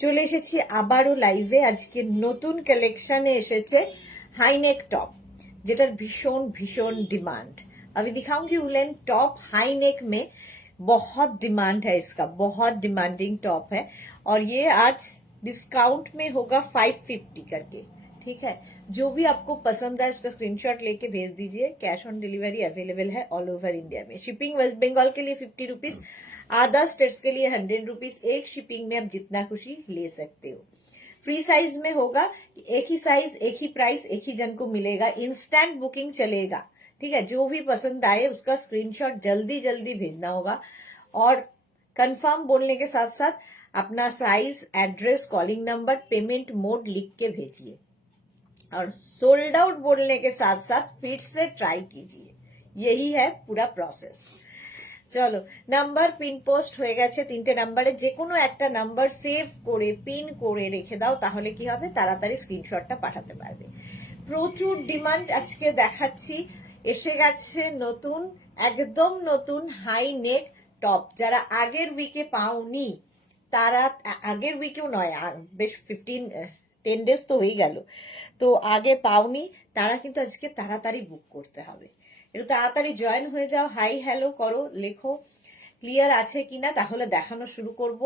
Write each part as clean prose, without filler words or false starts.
চলে এসেছি আবারও লাইভে। আজকে নতুন কালেকশনে এসেছে হাইনেক टॉप, যেটার ভীষণ ভীষণ डिमांड। अभी दिखाऊंगी उलेन टॉप हाई नेक में। बहुत डिमांड है इसका, बहुत डिमांडिंग टॉप है और ये आज डिस्काउंट में होगा 550 करके। ठीक है, जो भी आपको पसंद है उसका स्क्रीनशॉट लेके भेज दीजिए। कैश ऑन डिलीवरी अवेलेबल है ऑल ओवर इंडिया में। शिपिंग वेस्ट बंगाल के लिए 50 रुपीज, अदर स्टेट्स के लिए 100 रुपीज। एक शिपिंग में आप जितना खुशी ले सकते हो। फ्री साइज में होगा, एक ही साइज एक ही प्राइस एक ही जन को मिलेगा। इंस्टेंट बुकिंग चलेगा। ठीक है, जो भी पसंद आए उसका स्क्रीनशॉट जल्दी जल्दी भेजना होगा और कंफर्म बोलने के साथ साथ अपना size, address, calling number, payment mode लिख के भेजिए और सोल्ड आउट बोलने के साथ साथ फिर से ट्राई कीजिए। यही है पूरा प्रॉसेस। চলো, নাম্বার পিন পোস্ট হয়ে গেছে। 3টে নাম্বারে যে কোনো একটা নাম্বার সেভ করে পিন করে রেখে দাও, তাহলে কি হবে, তাড়াতাড়ি স্ক্রিনশটটা পাঠাতে পারবে। প্রচুর ডিমান্ড আজকে দেখাচ্ছি। এসে গেছে নতুন, একদম নতুন হাই নেক টপ। যারা আগের উইকে পাওনি তারা, আগের উইকেও নয়, বেশ 10 ডেজ তো হয়ে গেল, তো আগে পাওনি তারা কিন্তু আজকে তাড়াতাড়ি বুক করতে হবে। একটু তাড়াতাড়ি জয়েন হয়ে যাও, হাই হ্যালো করো, লেখো ক্লিয়ার আছে কিনা, তাহলে দেখানো শুরু করব।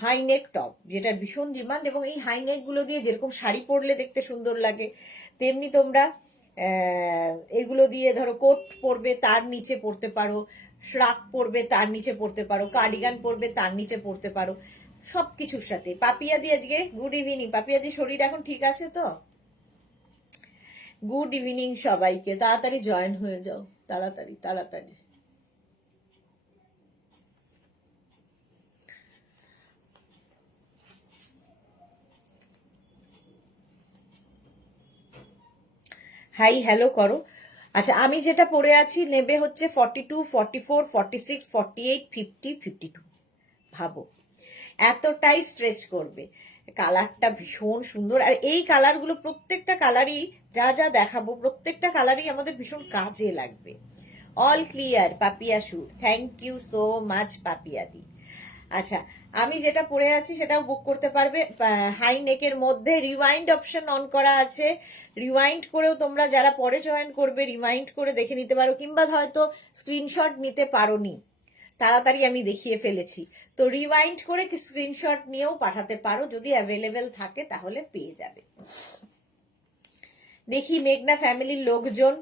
হাই নেক টপ যেটার ভীষণ ডিমান্ড, এবং এই হাই নেক গুলো দিয়ে যেরকম শাড়ি পরলে দেখতে সুন্দর লাগে, তেমনি তোমরা এগুলো দিয়ে ধরো কোট পরবে তার নিচে পরতে পারো, শ্রাক পরবে তার নিচে পরতে পারো, কার্ডিগান পরবে তার নিচে পরতে পারো, সবকিছুর সাথে। পাপিয়াদি আজকে গুড ইভিনিং। পাপিয়াদি শরীর এখন ঠিক আছে তো? গুড ইভিনিং সবাইকে। তাড়াতাড়ি জয়েন হয়ে যাও, তাড়াতাড়ি তাড়াতাড়ি। হাই হ্যালো করো। আচ্ছা, আমি যেটা পরে আছি নেবে হচ্ছে 42, 44, 46, 48, 50, 52। ভাবো এতটাই স্ট্রেচ করবে। কালারটা ভীষণ সুন্দর, আর এই কালারগুলো প্রত্যেকটা কালারই, যা যা দেখাবো প্রত্যেকটা কালারই আমাদের ভীষণ কাজে লাগবে। All clear Papiya shoot, thank you so much পাপিয়াদি। আচ্ছা, আমি যেটা পরে আছি সেটাও বুক করতে পারবে। হাই নেকের মধ্যে রিওয়াইন্ড অপশন অন করা আছে। রিওয়াইন্ড করেও তোমরা যারা পরে জয়েন করবে রিওয়াইন্ড করে দেখে নিতে পারো, কিংবা হয়তো স্ক্রিনশট নিতে পারোনি, তাড়াতাড়ি আমি দেখিয়ে ফেলেছি, তো রিওয়াইন্ড করে স্ক্রিনশট নিয়েও পাঠাতে পারো। যদি অ্যাভেলেবেল থাকে তাহলে পেয়ে যাবে। দেখি মেঘনা ফ্যামিলির লোকজন।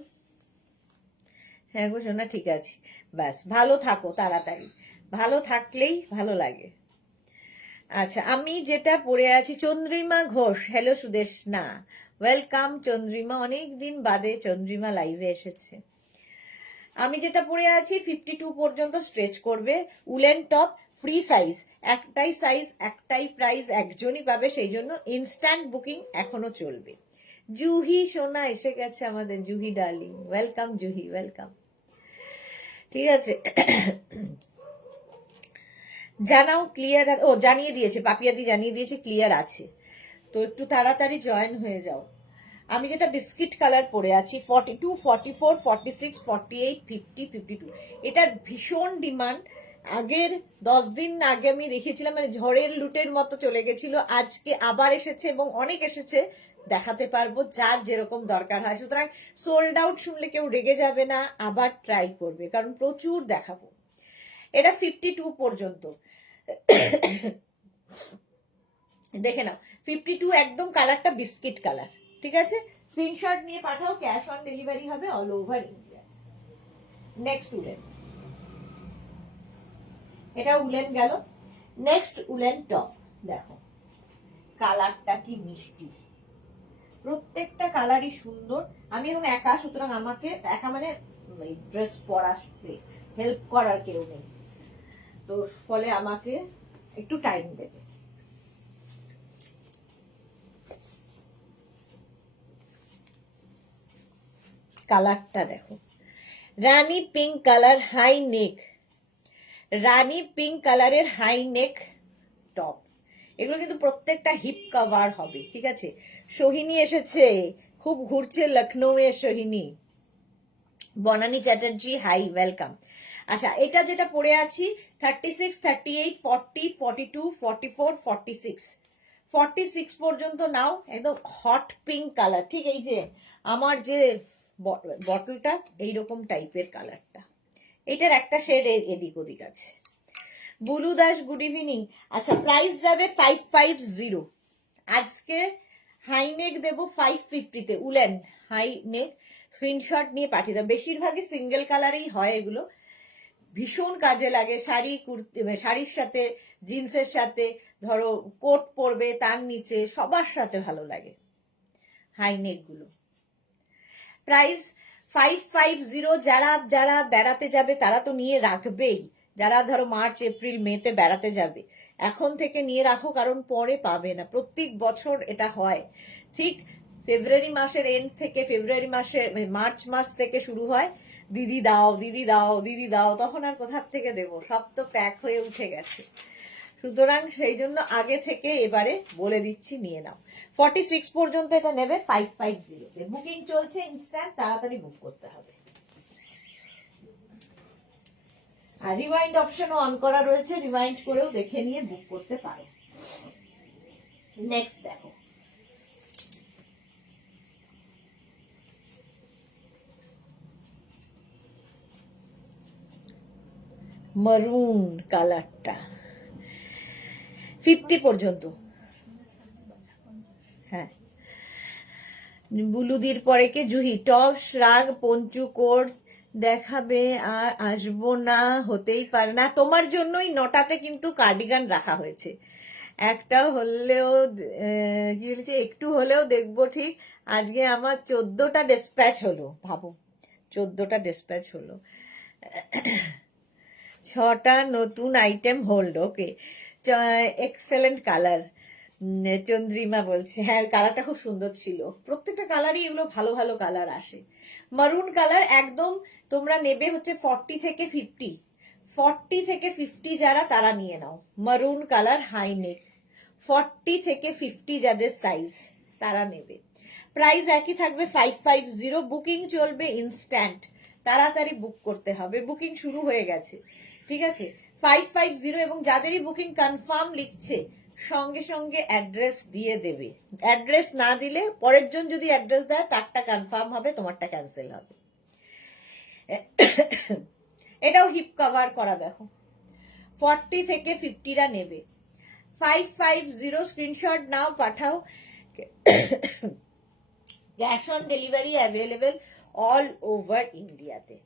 হ্যাঁ গো সোনা, ঠিক আছে, ব্যাস ভালো থাকো, তাড়াতাড়ি ভালো থাকলেই ভালো লাগে। আচ্ছা, আমি যেটা পরে আছি, চন্দ্রিমা ঘোষ, হ্যালো সুদেশ না, ওয়েলকাম চন্দ্রিমা, অনেক দিন বাদে চন্দ্রিমা লাইভে এসেছে। আমি যেটা পরে আছি 52 পর্যন্ত স্ট্রেচ করবে, উলেন টপ, ফ্রি সাইজ, একটাই সাইজ একটাই প্রাইস, একজনই পাবে, সেই জন্য ইনস্ট্যান্ট বুকিং এখনো চলবে। জুহি সোনা এসে গেছে আমাদের, Juhi darling, welcome Juhi, welcome. ঠিক আছে, জানাও ক্লিয়ার, ও জানিয়ে দিয়েছে, পাপিয়াদি জানিয়ে দিয়েছে ক্লিয়ার আছে, তো একটু তাড়াতাড়ি জয়েন হয়ে যাও। আমি যেটা বিস্কিট কালার পরে আছি 42, 44, 46, 48, 50, 52, এটার ভীষণ ডিমান্ড। আগের 10 দিন আগে আমি দেখিয়েছিলাম, মানে ঝড়ের লুটের মতো চলে গেছিল, আজকে আবার এসেছে এবং অনেক এসেছে, দেখাতে পারবো যার যেরকম দরকার হয়। সুতরাং সোল্ড আউট শুনলে কেউ রেগে যাবে না, আবার ট্রাই করবে, কারণ প্রচুর দেখাবো। এটা 52 পর্যন্ত দেখে নাও। 52 একদম কালারটা বিস্কিট কালার। ঠিক আছে, স্ক্রিনশট নিয়ে পাঠাও, ক্যাশ অন ডেলিভারি হবে all over India. Next woollen, এটা উলেন গেল। নেক্সট উলেন টপ, দেখো কালারটা কি মিষ্টি, প্রত্যেকটা কালারই সুন্দর। আমি এখন একা, সুতরাং আমাকে একা মানে ড্রেস পরা হেল্প করার কেউ নেই, তো ফলে আমাকে একটু টাইম দেবে। কালারটা দেখো, রানী পিঙ্ক কালার, হাই নেক, রানী পিঙ্ক কালারের হাই নেক টপ। এগুলো কিন্তু প্রত্যেকটা হিপ কভার হবে। ঠিক আছে, সোহিনী এসেছে, খুব ঘুরছে লখনৌ এ সোহিনী। Banani Chatterjee hi, welcome. আচ্ছা, এটা যেটা পরে আছি 36, 38, 40, 42, 44, 46, 46 পর্যন্ত নাও। একদম হট পিঙ্ক কালার, ঠিক এই যে আমার যে বটলটা এইরকম টাইপের কালারটা, এটার একটা শেড এদিক ওদিক আছে। Bulu Das, good evening. আচ্ছা, প্রাইস যাবে 550। আজকে হাইনেক দেবো 550-তে, উলেন হাইনেক। স্ক্রিনশট নিয়ে পাঠিয়ে দাও। বেশিরভাগই সিঙ্গেল কালারেই হয় এগুলো, ভীষণ কাজে লাগে। শাড়ি, কুর্তি, শাড়ির সাথে, জিন্সের সাথে, ধরো কোট পরবে তার নিচে, সবার সাথে ভালো লাগে হাইনেক গুলো। প্রাইস 550। যারা যারা বেড়াতে যাবে তারা তো নিয়ে রাখবেই, যারা ধরো মার্চ, এপ্রিল, মেতে বেড়াতে যাবে এখন থেকে নিয়ে রাখো, কারণ পরে পাবে না। প্রত্যেক বছর এটা হয়, ঠিক ফেব্রুয়ারি মাসের এন্ড থেকে, ফেব্রুয়ারি মাসে, মার্চ মাস থেকে শুরু হয়, দিদি দাও, দিদি দাও, দিদি দাও, তখন আর কোথার থেকে দেবো, সব তো প্যাক হয়ে উঠে গেছে। সুতরাং সেই জন্য আগে থেকে এবারে বলে দিচ্ছি, নিয়ে নাও। 46 পর্যন্ত এটা নেবে 550-তে। বুকিং চলছে ইনস্ট্যান্ট, তাড়াতাড়ি বুক করতে হবে। আর রিমাইন্ড অপশনও অন করা রয়েছে, রিমাইন্ড করেও দেখে নিয়ে বুক করতে পারো। নেক্সট দেখো, মারুন কালারটা 50 পর্যন্ত। হ্যাঁ, বুলুদির পরে কে? Juhi. Top, shrug, poncho, course দেখাবে আর আসবো না, হতেই পারে না। তোমার জন্যই 9টাতে কিন্তু কার্ডিগান রাখা হয়েছে। একটা হলেও কি বলছে, একটু হলেও দেখবো। ঠিক আজকে আমার 14টা ডিসপ্যাচ হলো, ভাবো 14টা ডিসপ্যাচ হলো। 6টা নতুন আইটেম হোল্ড। ওকে, এক্সেলেন্ট কালার। চন্দ্রিমা বলছে, হ্যাঁ কালারটা খুব সুন্দর ছিল। প্রত্যেকটা কালারই এগুলো ভালো ভালো কালার আসে। মারুন কালার একদম তোমরা নেবে হচ্ছে 40 থেকে 50, 40 থেকে 50 যারা, তারা নিয়ে নাও। মারুন কালার হাই নেক, 40 থেকে 50 যাদের সাইজ, তারা নেবে। প্রাইস একই থাকবে 550। বুকিং চলবে ইনস্ট্যান্ট, তাড়াতাড়ি বুক করতে হবে। বুকিং শুরু হয়ে গেছে, ঠিক আছে। 550, এবং যাদেরই বুকিং কনফার্ম লিখছে সঙ্গে সঙ্গে অ্যাড্রেস দিয়ে দেবে। অ্যাড্রেস না দিলে পরের জন যদি অ্যাড্রেস দেয়, তারটা কনফার্ম হবে, তোমারটা ক্যান্সেল হবে। এটাও হিপ কভার করা, দেখো 40 থেকে 50রা নেবে। 550 স্ক্রিনশট নাও, পাঠাও। Cash on delivery available all over ইন্ডিয়াতে।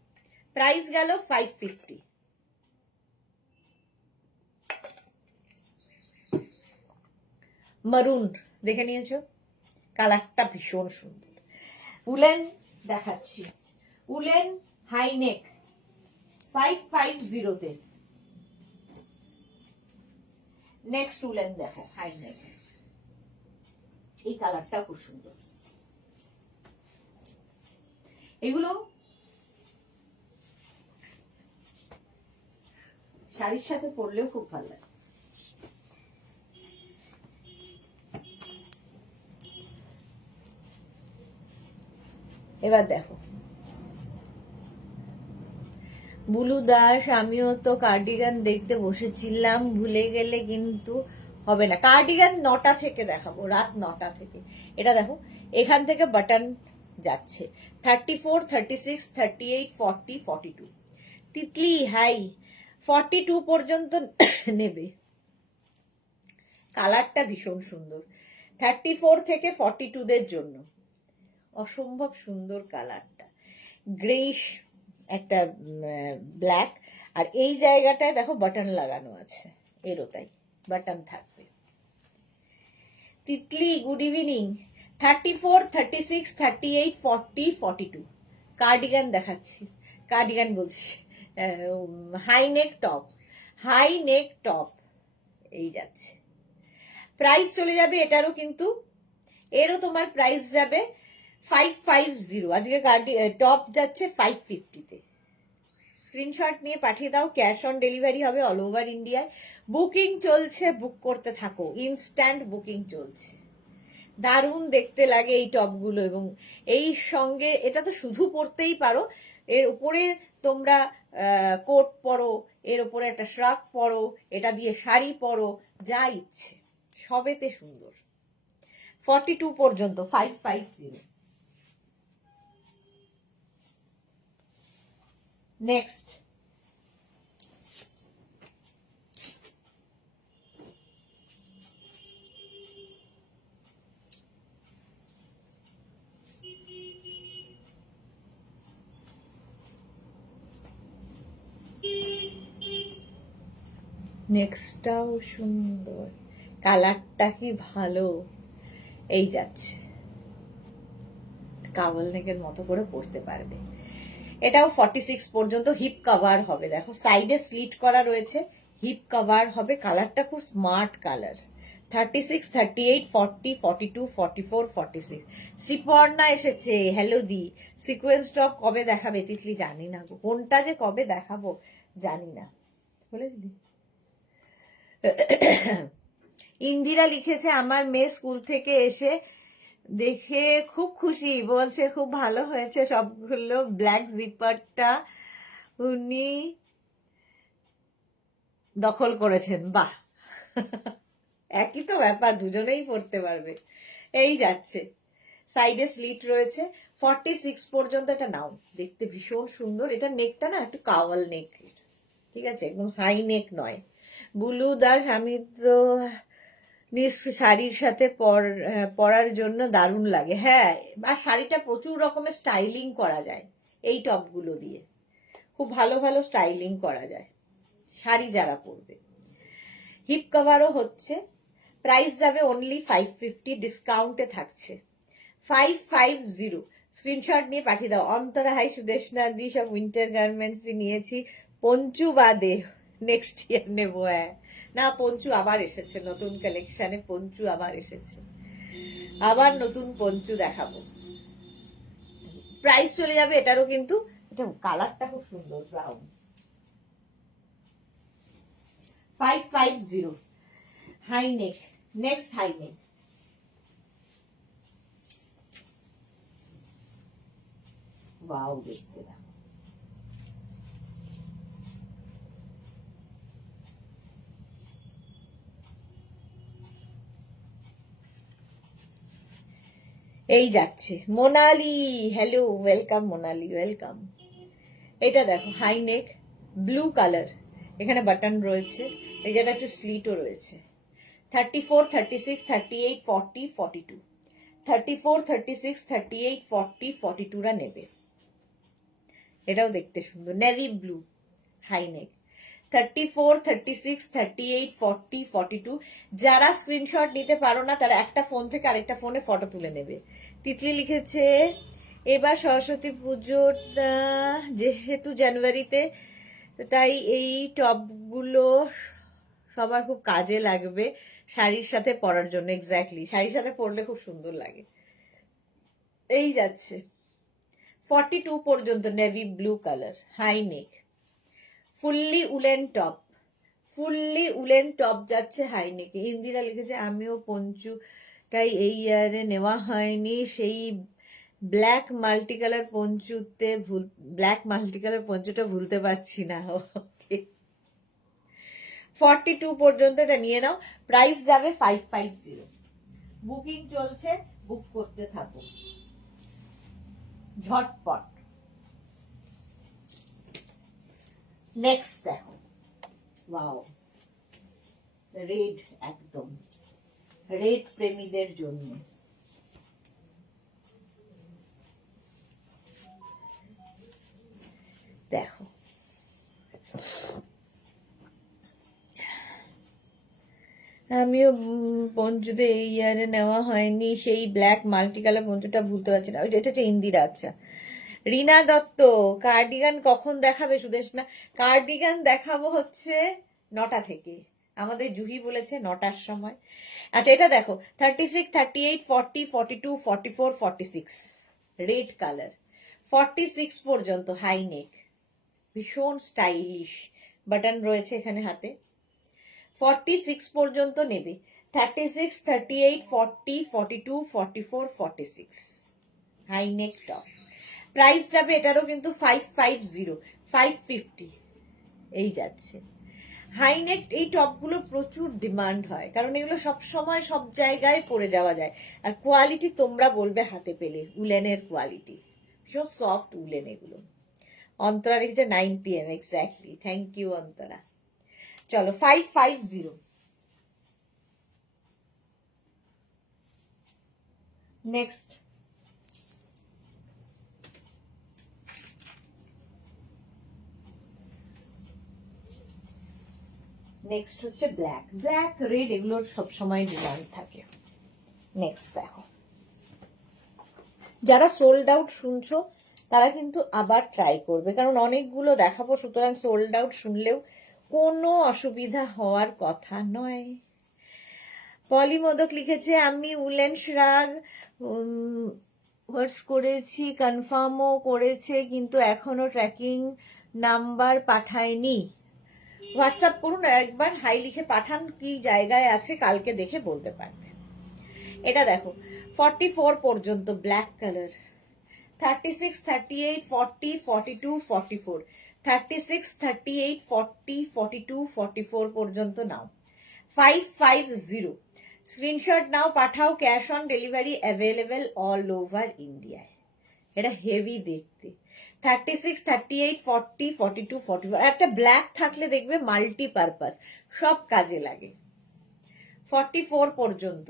প্রাইস গেল 550। মারুন দেখে নিয়েছো, কালারটা ভীষণ সুন্দর। উলেন দেখাচ্ছি, উলেন হাইনেক 550-তে। নেক্সট উলেন দেখো হাইনেক, এই কালারটা খুব সুন্দর। এগুলো শাড়ির সাথে পরলেও খুব ভালো লাগে। এবার দেখো বুলু দাস, আমিও তো কার্ডিগান দেখতে বসেছিলাম, ভুলে গেলে কিন্তু হবে না। কার্ডিগান 9টা থেকে দেখাবো, রাত 9টা থেকে। এটা দেখো, এখান থেকে বাটন যাচ্ছে 34, 36, 38, 40, 42। তিতলি হাই, 42 পর্যন্ত নেবে। কালারটা ভীষণ সুন্দর। 34 থেকে 42দের জন্য অসম্ভব সুন্দর কালারটা। গ্রেইশ একটা ব্ল্যাক, আর এই জায়গাটায় দেখো বাটন লাগানো আছে, এরও তাই বাটন থাকবে। Titli good evening. 34, 36, 38, 40, 42 কার্ডিগান দেখাচ্ছি, কার্ডিগান বলছি, high neck top, high neck top এই যাচ্ছে। প্রাইস চলে যাবে এটারও, কিন্তু এরও তোমার প্রাইস যাবে 550। আজকে টপ যাচ্ছে 550-তে। স্ক্রিনশট নিয়ে পাঠিয়ে দাও, ক্যাশ অন ডেলিভারি হবে অল ওভার ইন্ডিয়ায়। বুকিং চলছে, বুক করতে থাকো, ইনস্ট্যান্ট বুকিং চলছে। দারুণ দেখতে লাগে এই টপগুলো, এবং এই সঙ্গে এটা তো শুধু পরতেই পারো, এর উপরে তোমরা কোট পরো, এর ওপরে একটা শ্রাক পরো, এটা দিয়ে শাড়ি পরো, যা ইচ্ছে, সবেতে সুন্দর। 42 পর্যন্ত, 550। নেক্সট, নেক্সটটাও সুন্দর, কালারটা কি ভালো। এই যাচ্ছে, কাবল নেকের মতো করে পরতে পারবে। এটাও 46 পর্যন্ত, হিপ কভার হবে। দেখো সাইডে স্লিট করা রয়েছে, হিপ কভার হবে, কালারটা খুব স্মার্ট কালার। 36, 38, 40, 42, 44, 46। শ্রীপর্ণা এসেছে, হ্যালো দি। সিকোয়েন্স টপ কবে দেখাবে তিতলি? জানি না গো, কোনটা যে কবে দেখাবো জানি না। বলে দিলি। ইন্দিরা লিখেছে, আমার মেয়ে স্কুল থেকে এসে দেখে খুব খুশি, বলছে খুব ভালো হয়েছে সবগুলো। ব্ল্যাক জিপারটা উনি দখল করেছেন, বাহ। একই তো ব্যাপার, দুজনেই পড়তে পারবে। এই যাচ্ছে, সাইডে স্লিট রয়েছে। 46 পর্যন্ত এটা নাও, দেখতে ভীষণ সুন্দর। এটা নেকটা না একটু কাওয়াল নেক, ঠিক আছে, একদম হাই নেক নয়। বুলু দাস, আমি তো শাড়ির সাথে পরার জন্য দারুণ লাগে। হ্যাঁ, আর শাড়িটা প্রচুর রকমের স্টাইলিং করা যায় এই টপগুলো দিয়ে, খুব ভালো ভালো স্টাইলিং করা যায় শাড়ি যারা পরবে। হিপ কভারও হচ্ছে। প্রাইস যাবে অনলি 550, ডিসকাউন্টে থাকছে 550। স্ক্রিনশট নিয়ে পাঠিয়ে দাও। অন্তরা, হাই সুদেশনা দি, সব উইন্টার গার্মেন্টস নিয়েছি, পঞ্চু বাদে, নেক্সট ইয়ার নেবো। হ্যাঁ, না পঞ্চু আবার এসেছে নতুন কালেকশনে, পঞ্চু আবার এসেছে, আবার নতুন পঞ্চু দেখাবো। প্রাইস চলে যাবে এটারও, কিন্তু এটা কালারটা খুব সুন্দর, brown. 550 high neck. Next high neck, wow, দেখতে দাও। এই যাচ্ছে Monali, hello, welcome Monali, welcome. এটা দেখো হাই নেক, ব্লু কালার, এখানে বাটন রয়েছে, এই জায়গাটা একটু স্লিটও রয়েছে। 34, 36, 38, 40, 42। 34, 36, 38, 40, 42রা নেবে। এটাও দেখতে সুন্দর, নেভি ব্লু, হাই নেক। 34, 36, 38, 40, 42। যারা স্ক্রিনশট নিতে পারো না তারা একটা ফোন থেকে আরেকটা ফোনে ফটো তুলে নেবে। তিতলি লিখেছে, এবার সরস্বতী পুজোটা যেহেতু জানুয়ারিতে, তাই এই টপগুলো সবার খুব কাজে লাগবে শাড়ির সাথে পরার জন্য। এক্স্যাক্টলি, শাড়ির সাথে পরলে খুব সুন্দর লাগে। এই যাচ্ছে 42 পর্যন্ত, navy blue colour, high neck, fully woollen top. Fully woollen top যাচ্ছে হাই নেকে। ইন্দিরা লিখেছে, আমিও পঞ্চুটাই এই ইয়ারে নেওয়া হয়নি, সেই ব্ল্যাক মাল্টি কালার পঞ্চুতে ব্ল্যাক মাল্টি কালার পঞ্চুটা ভুলতে পারছি না। ওকে, 42 পর্যন্ত এটা নিয়ে নাও। প্রাইস যাবে 550। বুকিং চলছে, বুক করতে থাকো ঝটপট। নেক্সট দেখো, ওয়াও, রেড, একদম রেড প্রেমীদের জন্য। দেখো আমিও পঞ্চুতে এই ইয়ারে নেওয়া হয়নি, সেই ব্ল্যাক মাল্টি কালার পঞ্চুটা ভুলতে পারছি না। এটা হচ্ছে ইন্দিরা। আচ্ছা, রিনা দত্ত, কার্ডিগান কখন দেখাবে সুদেশনা? কার্ডিগান দেখাবো হচ্ছে 9টা থেকে, আমাদের জুহি বলেছে 9টার সময়। আচ্ছা, এটা দেখো 36, 38, 40, 42, 44, 46, রেড কালার। 46 পর্যন্ত হাই নেক, ভীষণ স্টাইলিশ, বাটন রয়েছে এখানে হাতে। 46 পর্যন্ত নেবে। 36, 38, 40, 42, 44, 46, হাই নেক টপ। প্রাইস যাবে এটারও কিন্তু 550। 550 এই যাচ্ছে। হাইনেক এই টপগুলো প্রচুর ডিমান্ড হয়, কারণ এগুলো সব সময় সব জায়গায় পরে যাওয়া যায়। আর কোয়ালিটি তোমরা বলবে হাতে পেলে, উলেনের কোয়ালিটি ভীষণ সফট উলেন এগুলো। অন্তরা লিখেছে 9 PM exactly, thank you Antara. চলো 550 নেক্সট। নেক্সট হচ্ছে ব্ল্যাক, ব্ল্যাক রেড এগুলোর সবসময় ডিমান্ড থাকে। নেক্সট দেখো, যারা সোল্ড আউট শুনছো তারা কিন্তু আবার ট্রাই করবে, কারণ অনেকগুলো দেখাবো, সুতরাং সোল্ড আউট শুনলেও কোনো অসুবিধা হওয়ার কথা নয়। পলি মোদক লিখেছে আমি উলেন শ্রাগ হোয়াটস করেছি, কনফার্মও করেছে, কিন্তু এখনো ট্র্যাকিং নাম্বার পাঠায়নি। হোয়াটসঅ্যাপ করুন একবার, হাই লিখে পাঠান কি জায়গায় আছে, কালকে দেখে বলতে পারবে। এটা দেখো 44 পর্যন্ত ব্ল্যাক কালার, 36, 38, 40, 42, 44, 36, 38, 40, 42, 44 পর্যন্ত নাও। 550 স্ক্রিনশট নাও, পাঠাও, cash on delivery available all over ইন্ডিয়ায়। এটা হেভি দেখতে। 36, 38, 40, 42, 44 একটা ব্ল্যাক থাকলে দেখবে মাল্টিপারপাস, সব কাজে লাগে। 44 পর্যন্ত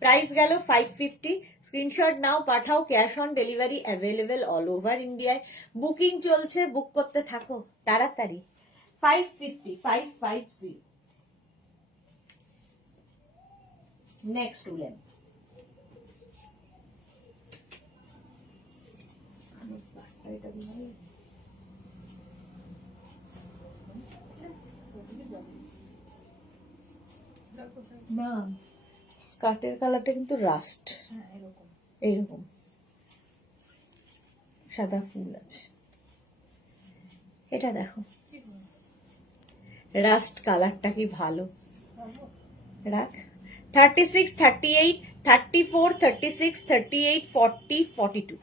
প্রাইস গেল 550। স্ক্রিনশট নাও, পাঠাও, cash on delivery available all over ইন্ডিয়ায়। বুকিং চলছে, বুক করতে থাকো তাড়াতাড়ি। 550 550 নেক্সট উলেন। না, স্কার্টের কালারটা কিন্তু রাস্ট, এইরকম সাদা ফুল আছে। এটা দেখো রাস্ট কালারটা কি ভালো, রাখ। 36, 38, 34, 36, 38, 40, 42,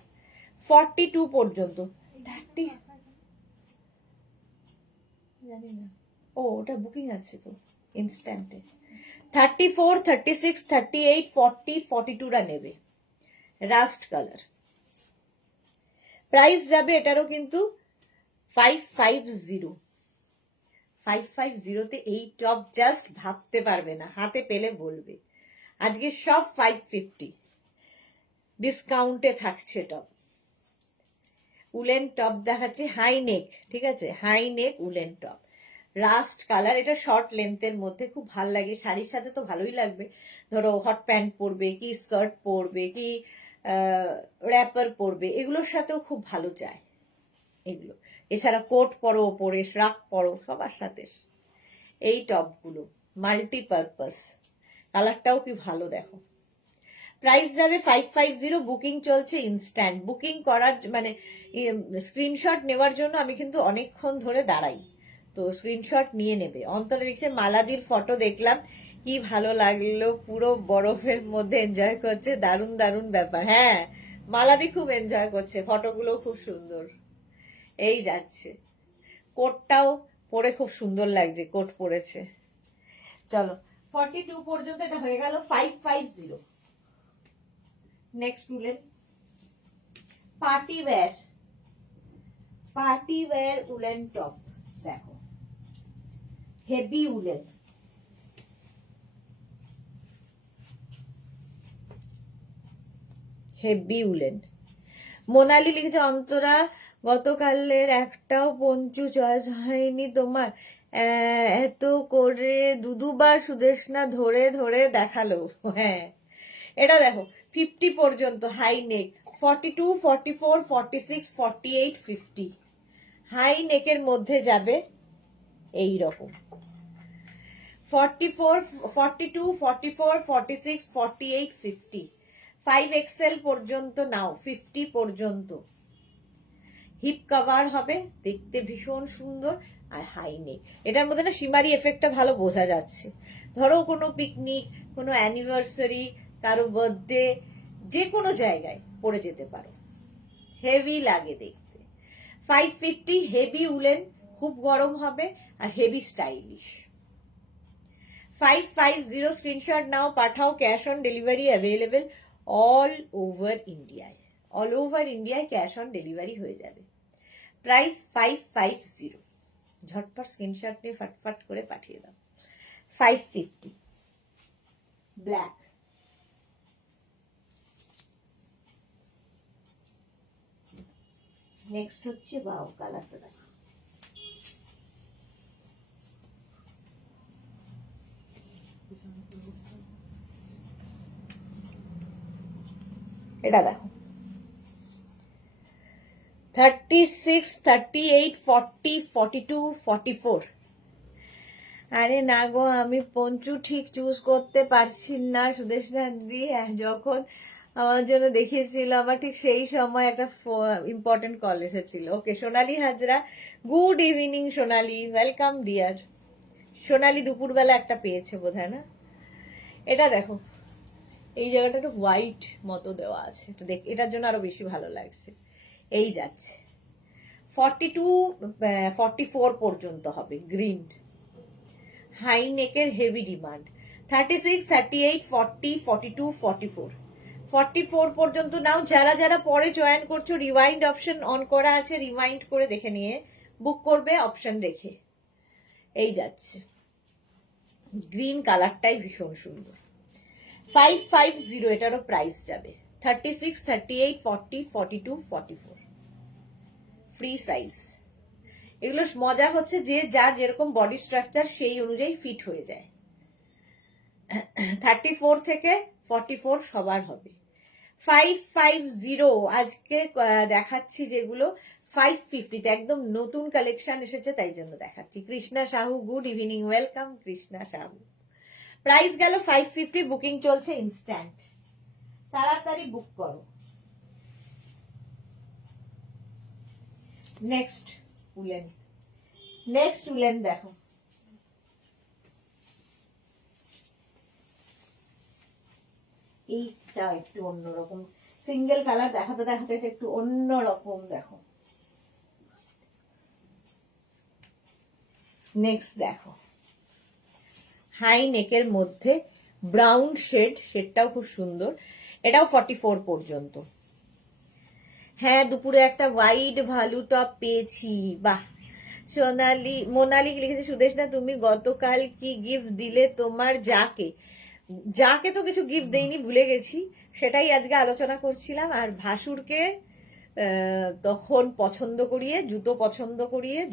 42 পর্যন্ত। 30 জানি না, ও ওটা বুকিং আছে তো ইনস্ট্যান্টে। 34, 36, 38, 40, 42 রা নেবে, রাস্ট কালার। প্রাইস যাবে এটারও কিন্তু 550। 550 তে এই টপ জাস্ট ভাবতে পারবে না, হাতে পেলে বলবে। আজকে সব 550 ডিসকাউন্টে থাকছে টপ। উলেন টপ দেখাচ্ছে, হাই নেক, ঠিক আছে, high neck woollen top, rust colour. এটা শর্ট লেন্থের মধ্যে খুব ভাল লাগে, শাড়ির সাথে তো ভালোই লাগবে। ধরো হট প্যান্ট পরবে কি, স্কার্ট পরবে কি, র্যাপার পরবে, এগুলোর সাথেও খুব ভালো যায় এগুলো। এছাড়া কোট পরো ওপরে, শ্রাক পরো, সবার সাথে এই টপগুলো মাল্টিপারপাস। কালারটাও কি ভালো দেখো। প্রাইস যাবে 550, বুকিং চলছে ইনস্ট্যান্ট। বুকিং করার মানে স্ক্রিনশট নেওয়ার জন্য আমি কিন্তু অনেকক্ষণ ধরে দাঁড়াই, তো স্ক্রিনশট নিয়ে নেবে। অন্তরে লিখছে মালাদির ফটো দেখলাম, কি ভালো লাগলো, পুরো বরফের মধ্যে এনজয় করছে, দারুণ দারুণ ব্যাপার। হ্যাঁ, মালাদি খুব এনজয় করছে, ফটোগুলো খুব সুন্দর। এই যাচ্ছে, কোটটাও পরে খুব সুন্দর লাগছে, কোট পরেছে। চলো 42 পর্যন্ত এটা হয়ে গেল 550। Next woollen party wear, party wear woollen top দেখো, heavy woollen, heavy woollen. Monali লিখেছে অন্তরা গতকালের একটাও পঞ্চু চয়েস হয়নি তোমার, এত করে দুবার সুদেশনা ধরে ধরে দেখালো। হ্যাঁ, এটা দেখো 50 পর্যন্ত হাই নেক, 42, 44, 46, 48, 50 হাই নেকের মধ্যে যাবে এই রকম। 44, 42, 44, 46, 48, 50 5XL পর্যন্ত নাও, 50 পর্যন্ত। হিপ কভার হবে, দেখতে ভীষণ সুন্দর, আর হাই নেক। এটার মধ্যে না সিমারি এফেক্টটা ভালো বোঝা যাচ্ছে। ধরো কোনো পিকনিক, কোনো অ্যানিভার্সারি, কারো বার্থডে, যে কোনো জায়গায় পরে যেতে পারো, হেভি লাগে দেখতে। 550 হেভি উলেন, খুব গরম হবে আর হেভি স্টাইলিশ। 550 স্ক্রিনশট নাও, পাঠাও। Cash on delivery available all over ইন্ডিয়ায়। অল ওভার ইন্ডিয়ায় ক্যাশ অন ডেলিভারি হয়ে যাবে। প্রাইস 550। ঝটপট স্ক্রিনশট নিয়ে ফটফট করে পাঠিয়ে দাও। 550 ব্ল্যাক। নেক্সট হচ্ছে বাও, কালারটা দেখো। এটা দেখো 36, 38, 40, 42, 44। আরে না গো, আমি পঞ্চু ঠিক চুজ করতে পারছি না। সুদেশনা দি যখন আমার জন্য দেখিয়েছিল, আমার ঠিক সেই সময় একটা ইম্পর্টেন্ট কল এসেছিল। ওকে, সোনালি হাজরা, গুড ইভিনিং সোনালি, ওয়েলকাম ডিয়ার। সোনালি দুপুরবেলা একটা পেয়েছে বোধহয়, না? এটা দেখো, এই জায়গাটা একটু হোয়াইট মতো দেওয়া আছে, এটা দেখ, এটার জন্য আরো বেশি ভালো লাগছে। এই যাচ্ছে 42, 44 পর্যন্ত হবে, গ্রিন। হাই নেকের হেভি ডিমান্ড। 36, 38, 40, 42, 44, 44 পর্যন্ত নাও। যারা যারা পরে জয়েন করছো, রিওয়াইন্ড অপশন অন করা আছে, রিমাইন্ড করে দেখে নিয়ে বুক করবে অপশন রেখে। এই যাচ্ছে, গ্রিন কালারটাই ভীষণ সুন্দর। 550 এটারও প্রাইস যাবে। 36, 38, 40, 42, 44 ফ্রি সাইজ। এগুলো মজা হচ্ছে যে যার যেরকম বডি স্ট্রাকচার সেই অনুযায়ী ফিট হয়ে যায়। 34 থেকে 44 সবার হবে। 550 আজকে দেখাচ্ছি যেগুলো 550 একদম নতুন কালেকশন এসেছে, তাই জন্য দেখাচ্ছি। Krishna Sahu, good evening, welcome Krishna Sahu. Price গেল 550, বুকিং চলছে ইনস্ট্যান্ট, তাড়াতাড়ি বুক করো। নেক্সট উলেন, নেক্সট উলেন দেখো, এইটা একটু অন্যরকম সিঙ্গেল কালার দেখাতে দেখাতে একটু অন্যরকম দেখো। নেক্সট দেখো, হাই নেকের মধ্যে ব্রাউন শেড, শেডটাও খুব সুন্দর। এটাও 44 পর্যন্ত। হ্যাঁ, দুপুরে একটা হোয়াইট ভালু টপ পেয়েছি, বাহ। সোনালি, মোনালি লিখেছে, সুদেশনা তুমি গতকাল কি গিফট দিলে তোমার যাকে? যাকে তো কিছু গিফট দেইনি, ভুলে গেছি, সেটাই আজকে আলোচনা করছিলাম। আর ভাসুরকে তখন পছন্দ করিয়ে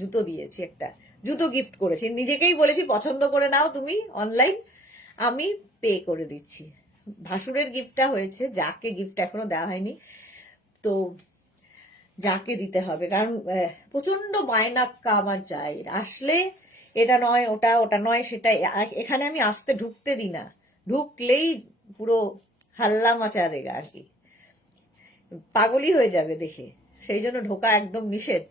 জুতো দিয়েছি, একটা জুতো গিফট করেছি। নিজেকেই বলেছি পছন্দ করে নাও তুমি অনলাইন, আমি পে করে দিচ্ছি। ভাসুরের গিফটটা হয়েছে, যাকে গিফট এখনো দেওয়া হয়নি, তো যাকে দিতে হবে। কারণ প্রচন্ড বায়নাক্কা আমার চাই, আসলে এটা নয় ওটা, ওটা নয় সেটা। এখানে আমি আসতে ঢুকতে দিই না, ঢুকলেই পুরো হাল্লা মাচা দেগা আর কি, পাগলই হয়ে যাবে দেখে। সেই জন্য ঢোকা একদম নিষেধ।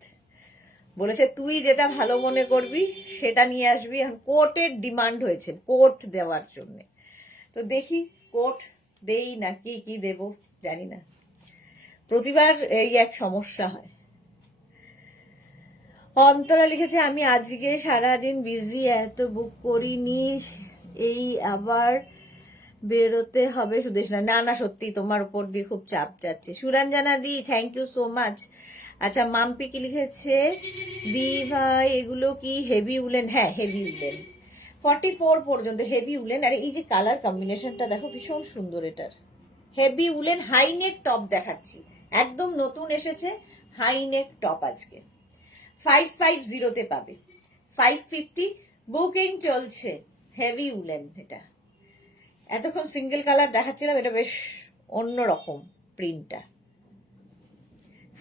বলেছে তুই যেটা ভালো মনে করবি সেটা নিয়ে আসবি। এখন কোটের ডিমান্ড হয়েছে, কোট দেওয়ার জন্য, তো দেখি কোট দেই না কি দেব জানি না, প্রতিবার এই এক সমস্যা হয়। অন্তরা লিখেছে, আমি আজকে সারাদিন বিজি, এত বুক করিনি, এই আবার বেরোতে হবে। সুদেশ না না, সত্যি তোমার উপর দিয়ে খুব চাপ যাচ্ছে। সুরঞ্জনা দি, থ্যাংক ইউ সো মাচ। আচ্ছা, মাম্পি কি লিখেছে, দি ভাই এগুলো কি হেভি উলেন? হ্যাঁ, হেভি উলেন, 44 পর্যন্ত হেভি উলেন। আর এই যে কালার কম্বিনেশনটা দেখো, ভীষণ সুন্দর। এটার হেভি উলেন হাইনেক টপ দেখাচ্ছি, একদম নতুন এসেছে হাইনেক টপ আজকে 550 পাবে। 550 বুকিং চলছে, হেভি উলেন। এটা এতক্ষণ সিঙ্গেল কালার দেখাচ্ছিলাম, এটা বেশ অন্যরকম প্রিন্টটা।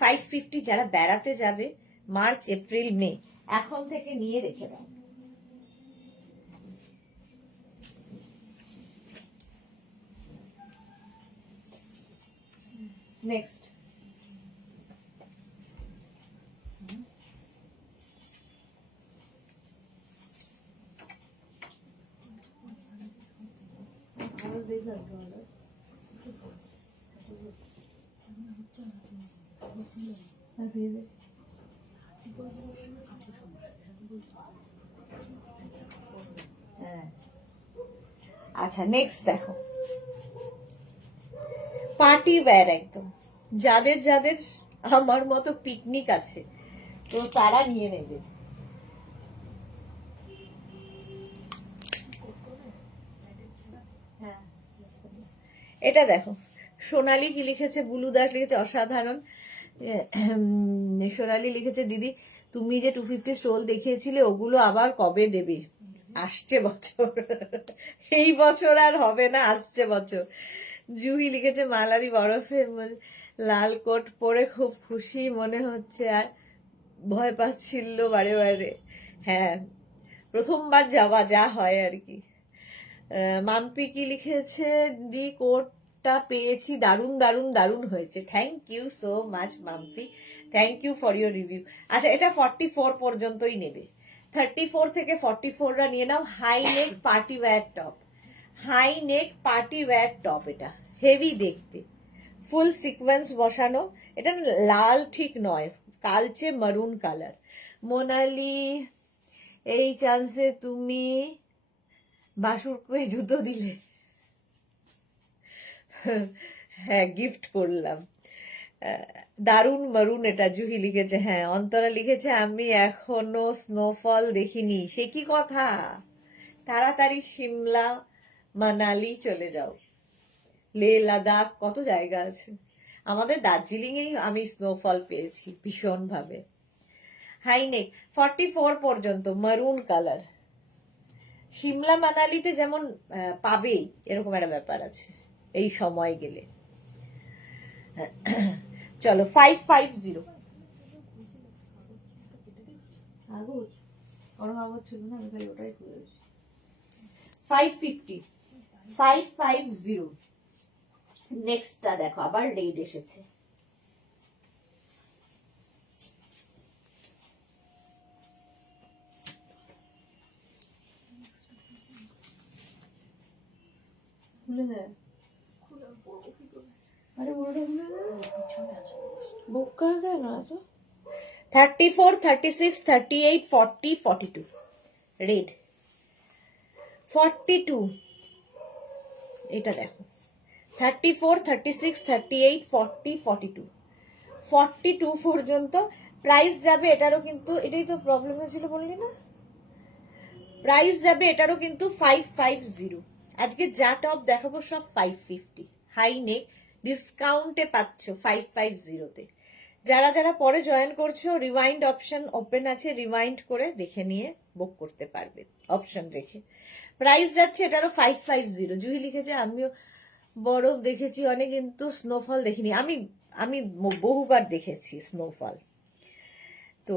550 যারা বেড়াতে যাবে মার্চ, এপ্রিল, মে, এখন থেকে নিয়ে রেখে দাও। নেক্সট হ্যাঁ, আচ্ছা নেক্সট দেখো, পার্টি ওয়্যার একদম, যাদের যাদের আমার মতো পিকনিক আছে তো তারা নিয়ে নেবে। হ্যাঁ, এটা দেখো, সোনালি কি লিখেছে, বুলু দাস লিখেছে অসাধারণ। সোনালি লিখেছে দিদি তুমি যে 250 স্টোল দেখিয়েছিলে ওগুলো আবার কবে দেবে? আসছে বছর। এই বছর আর হবে না, আসছে বছর। জুহি লিখেছে মালাদি বরফে লাল কোট পরে খুব খুশি মনে হচ্ছে আর ভয় পাচ্ছিল বারে বারে। হ্যাঁ, প্রথমবার যাওয়া যা হয় আর কি। মাম্পি কি লিখেছে, দি কোটটা পেয়েছি, দারুণ দারুণ দারুণ হয়েছে। Thank you so much Mampi, thank you for your review. আচ্ছা, এটা 44 পর্যন্তই নেবে, 34 থেকে 44রা নিয়ে নাও। High neck party wear top, high neck party wear top, এটা হেভি দেখতে, ফুল সিকোয়েন্স বসানো। এটা লাল ঠিক নয়, কালচে মারুন কালার। মোনালি এই চান্সে তুমি বাসুরকে জুতো দিলে? হ্যাঁ, গিফট করলাম। দারুণ মারুন, এটা জুহি লিখেছে। হ্যাঁ, অন্তরা লিখেছে আমি এখনো স্নোফল দেখিনি। সে কি কথা, তাড়াতাড়ি সিমলা মানালি চলে যাও, লে লাদাখ কত জায়গা আছে। আমাদের দার্জিলিং এই আমি স্নোফল পেয়েছি ভীষণ ভাবে। হাইনেক 44 পর্যন্ত মারুন কালার। সিমলা মানালিতে যেমন পাবেই এরকম একটা ব্যাপার আছে এই সময় গেলে। চলো 550, ছিল না, আমি ওটাই করেছি। 550, 550। নেক্সটটা দেখো, আবার রেড এসেছে। খুলে দেয়, আরে ওটা খুলে দেয়, বোকা কেন এত? 34, 36, 38, 40, 42 রেড। 42 এটা দেখো, 34, 36, 38, 40, 42 42 পর্যন্ত প্রাইস যাবে। এটারও কিন্তু, এটাই তো প্রবলেম হয়েছিল বললি না, প্রাইস যাবে এটারও কিন্তু 550। আজকে যা টপ দেখাবো সব 550। হাই নেক ডিসকাউন্টে পাচ্ছ 550-তে। যারা যারা পরে জয়েন করছো, রিওয়াইন্ড অপশন ওপেন আছে, রিওয়াইন্ড করে দেখে নিয়ে বুক করতে পারবে অপশন রেখে। প্রাইস যাচ্ছে এটারও 550। জুহি লিখেছে আমিও বরফ দেখেছি অনেক, কিন্তু স্নোফল দেখিনি। আমি আমি বহুবার দেখেছি স্নোফল, তো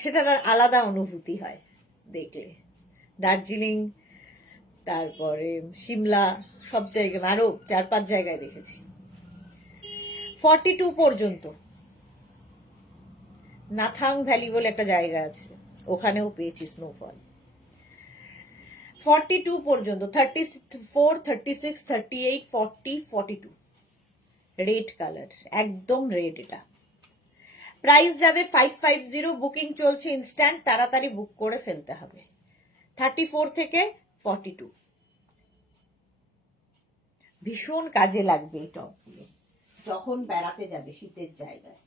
সেটার আলাদা অনুভূতি হয় দেখলে। দার্জিলিং, তারপরে সিমলা, সব জায়গায়, আরো 4-5 জায়গায় দেখেছি। 42 পর্যন্ত নাথাং ভ্যালি বলে একটা জায়গা আছে, ওখানেও পেয়েছি স্নোফল। 42 পর্যন্ত, 34, 36, 38, 40, 42 রেড কালার, একদম রেড। এটা প্রাইস যাবে 550। বুকিং চলছে ইনস্ট্যান্ট, তাড়াতাড়ি বুক করে ফেলতে হবে। 34 থেকে 42 ভীষণ কাজে লাগবে এই টপগুলো যখন বেড়াতে যাবে শীতের জায়গায়।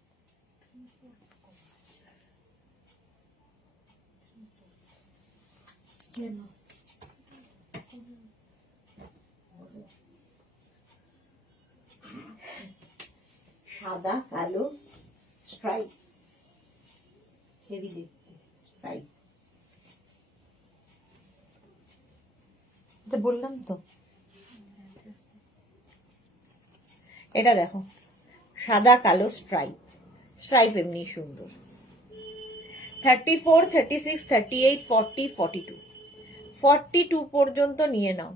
সাদা কালো স্ট্রাইপ, হেভি দেখতে স্ট্রাইপ। এটা বললাম তো, এটা দেখো সাদা কালো স্ট্রাইপ, স্ট্রাইপ এমনি সুন্দর। 34, 36, 38, 40, 42 42 পর্যন্ত নিয়ে নাও।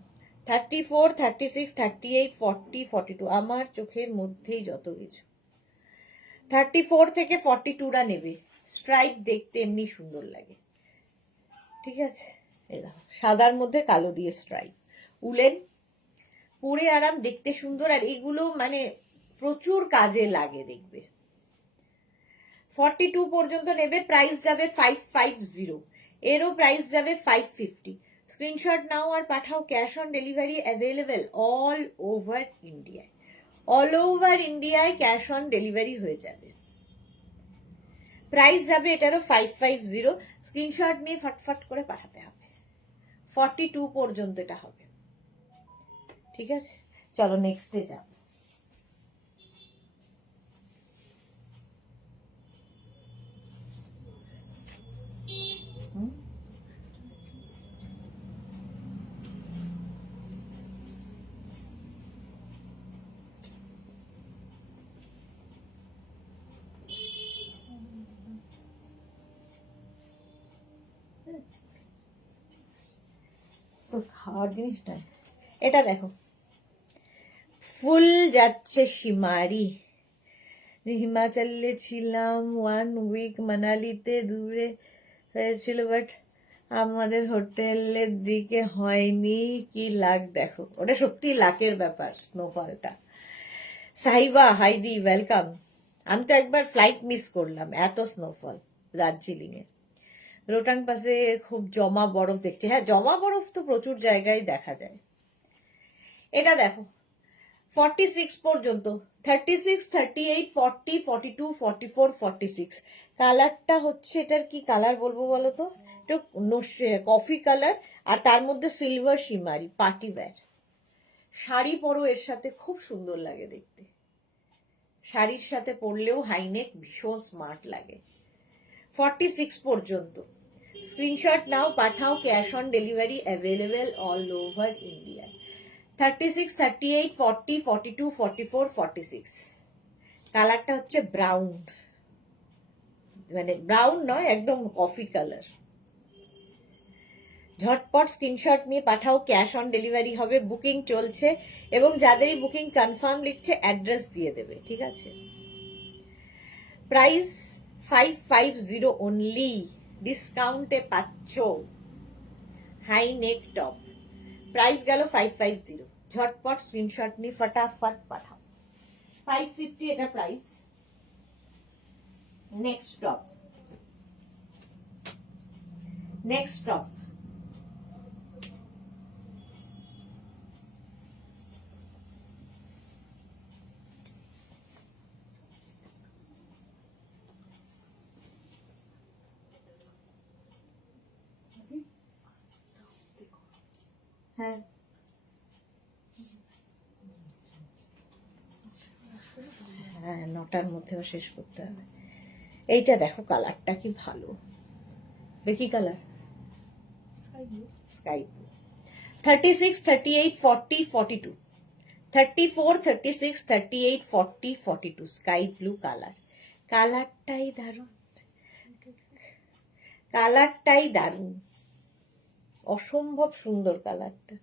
34, 36, 38, 40, 42 আমার চোখের মধ্যেই যত কিছু। 34 থেকে 42টা নেবে, স্ট্রাইপ দেখতে এমনি সুন্দর লাগে। ঠিক আছে, এই দেখো সাদার মধ্যে কালো দিয়ে স্ট্রাইপ, উলেন, পরে আরাম, দেখতে সুন্দর। আর এগুলো মানে প্রচুর কাজে লাগে দেখবে। 42 পর্যন্ত নেবে, প্রাইস যাবে 550, এরও প্রাইস যাবে 550। স্ক্রিনশট নাও আর পাঠাও, cash on delivery available all over ইন্ডিয়ায়, অল ওভার ইন্ডিয়ায় ক্যাশ অন ডেলিভারি হয়ে যাবে। প্রাইস যাবে এটারও 550, স্ক্রিনশট নিয়ে ফটফট করে পাঠাতে হবে। 42 পর্যন্ত এটা হবে, ঠিক আছে? চলো নেক্সটে যাব। তো খাওয়ার জিনিস নয়, এটা দেখো ফুল যাচ্ছে সীমারি। হিমাচলে ছিলাম 1 উইক, মানালিতে দূরে হয়েছিল, বাট আমাদের হোটেলের দিকে হয়নি। কি লাক দেখো, ওটা সত্যি লাকের ব্যাপার স্নোফলটা। সাহিবা হাইদি ওয়েলকাম। আমি তো একবার ফ্লাইট মিস করলাম, এত স্নোফল দার্জিলিং এ। রোটাং পাশে খুব জমা বরফ দেখছি, হ্যাঁ জমা বরফ তো প্রচুর জায়গায় দেখা যায়। এটা দেখো 46 পর্যন্ত, 36, 38, 40, 42, 44, 46। কালারটা হচ্ছে, এটার কি কালার বলবো বলো তো, একটু কফি কালার, আর তার মধ্যে সিলভার শিমারি পার্টি ওয়্যার। শাড়ি পরো এর সাথে, খুব সুন্দর লাগে দেখতে, শাড়ির সাথে পরলেও হাইনেক ভীষণ স্মার্ট লাগে। 46 পর্যন্ত স্ক্রিনশট নাও পাঠাও, cash on delivery available all over India. 36, 38, 40, 42, 44, 46। কালারটা হচ্ছে ব্রাউন, মানে ব্রাউন নয়, একদম কফি কালার। ঝটপট স্ক্রিনশট নিয়ে পাঠাও, ক্যাশ অন ডেলিভারি হবে, বুকিং চলছে, এবং যাদেরই বুকিং কনফার্ম লিখছে অ্যাড্রেস দিয়ে দেবে, ঠিক আছে? প্রাইস 550 অনলি, ডিসকাউন্টে পাচ্ছ হাই নেক টপ। প্রাইস গেল 550, ঝটপট স্ক্রিনশট নিয়ে ফটাফট পাঠাও। 550 এটা price. Next top, next top হ্যাঁ হ্যাঁ 9টার মধ্যেও শেষ করতে হবে। এইটা দেখো কালারটা কি ভালো, কি colour, sky blue. 36, 38, 40, 42, 34, 36, 38, 40, 42, sky blue colour. কালারটাই দারুণ, কালারটাই দারুণ, অসম্ভব সুন্দর কালারটা,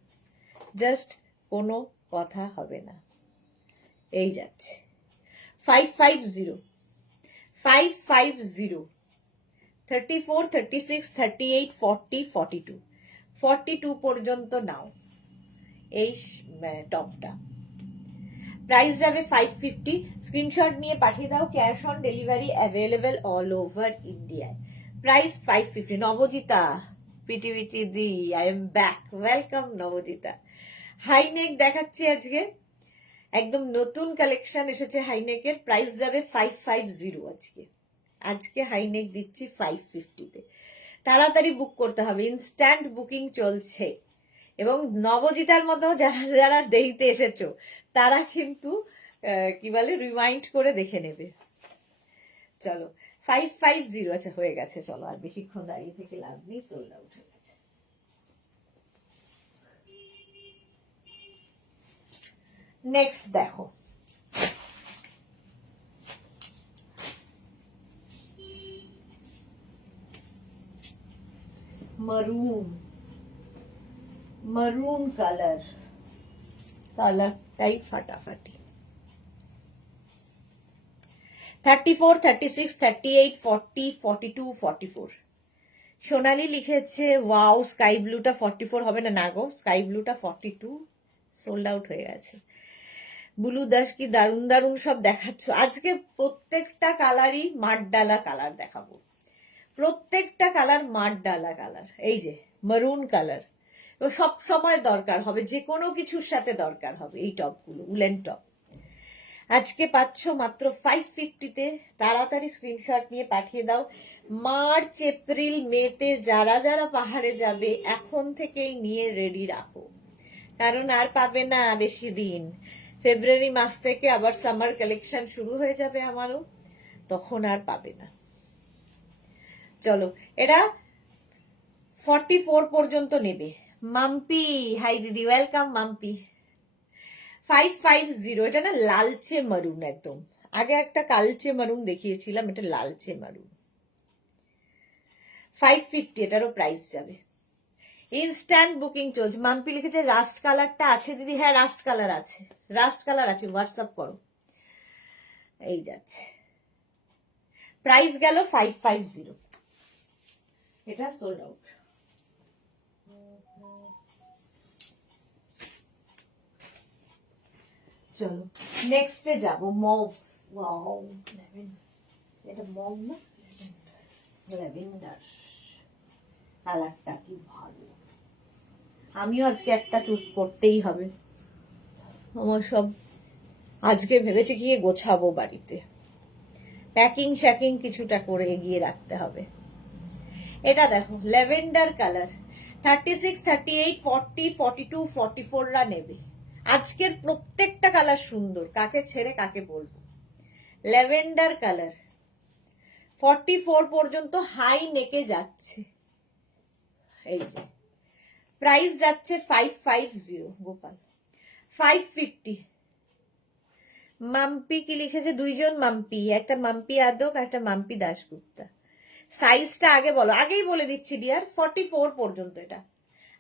জাস্ট কোনো কথা হবে না। এই যাচ্ছে 550, 550, 34, 36, 38, 40, 42, 42 পর্যন্ত নাও এই টপটা। প্রাইস যাবে 550, স্ক্রিনশট নিয়ে পাঠিয়ে দাও, cash on delivery available all over ইন্ডিয়ায়। প্রাইস 550। নবজিতা পিটিভিটি দি, I am back, welcome Nabajita. High neck দেখাচ্ছি আজকে, একদম নতুন কালেকশন এসেছে হাইনেকের। প্রাইস যাবে 550 আজকে, আজকে হাইনেক দিচ্ছি 550-তে। তাড়াতাড়ি বুক করতে হবে, ইনস্ট্যান্ট বুকিং চলছে। এবং নবজিতার মতো যারা যারা দেরিতে এসেছো তারা কিন্তু কি বলে রিমাইন্ড করে দেখে নেবে। চলো 550, আচ্ছা হয়ে গেছে, চলো আর বেশিক্ষণ দাঁড়িয়ে থেকে লাভ নেই, সোল্ড আউট হয়ে গেছে। নেক্সট দেখো মারুন, মারুন কালার, কালারটাই ফাটাফাটি। 34, 36, 38, 40, 42, 44। সোনালি লিখেছে ওয়াও, স্কাই ব্লুটা 44 হবে না, না গো, স্কাই ব্লুটা 42 সোল্ড আউট হয়ে গেছে। বুলু দাস কি দারুণ দারুণ সব দেখাচ্ছ। আজকে প্রত্যেকটা কালারই মাঠডালা কালার দেখাবো, প্রত্যেকটা কালার মাঠডালা কালার। এই যে মারুন কালার, সব সময় দরকার হবে, যে কোনো কিছুর সাথে দরকার হবে এই টপগুলো, উলেন টপ। আজকে পাচ্ছ মাত্র 550-তে। তাড়াতাড়ি স্ক্রিনশট নিয়ে পাঠিয়ে দাও। মার্চ এপ্রিল মেতে যারা যারা পাহাড়ে যাবে এখন থেকেই নিয়ে রেডি রাখো, কারণ আর পাবে না বেশি দিন। ফেব্রুয়ারি মাস থেকে আবার সামার কালেকশন শুরু হয়ে যাবে আমারও, তখন আর পাবে না। চলো, এটা 44 পর্যন্ত নেবে। মাম্পি, হাই দিদি, ওয়েলকাম মাম্পি। 550, এটা না লালচে মারুন একদম। আগে একটা কালচে মারুন দেখিয়েছিলাম, এটা লালচে মারুন। 550 এটারও প্রাইস যাবে। ইনস্ট্যান্ট বুকিং চলছে। মাম্পি লিখেছে রাস্ট কালারটা আছে দিদি। হ্যাঁ, রাস্ট কালার আছে, রাস্ট কালার আছে, হোয়াটসঅ্যাপ করো। এই যাচ্ছে, প্রাইস গেল 550। এটা সোল্ড আউট। চলো নেক্সটে যাব। মভ, ওয়াও, এটা মভ না, ল্যাভেন্ডার কালারটা কি ভালো। আমিও আজকে একটা চুজ করতেই হবে। আমার সব আজকে ভেবেছি কি গোছাবো বাড়িতে, প্যাকিং শ্যাকিং কিছুটা করে এগিয়ে রাখতে হবে। এটা দেখো ল্যাভেন্ডার কালার, 36, 38, 40, 42, 44রা নেবে। আজকের প্রত্যেকটা কালার সুন্দর, কাকে ছেড়ে কাকে বলবো। ল্যাভেন্ডার কালার 44 পর্যন্ত হাই নেকে যাচ্ছে। এই যে প্রাইস যাচ্ছে 550। গোপাল 550। মাম্পি কি লিখেছে? দুইজন মাম্পি, একটা মাম্পি আদক, একটা মাম্পি দাশগুপ্তা। সাইজটা আগে বলো, আগেই বলে দিচ্ছি ডিয়ার, 44 পর্যন্ত। এটা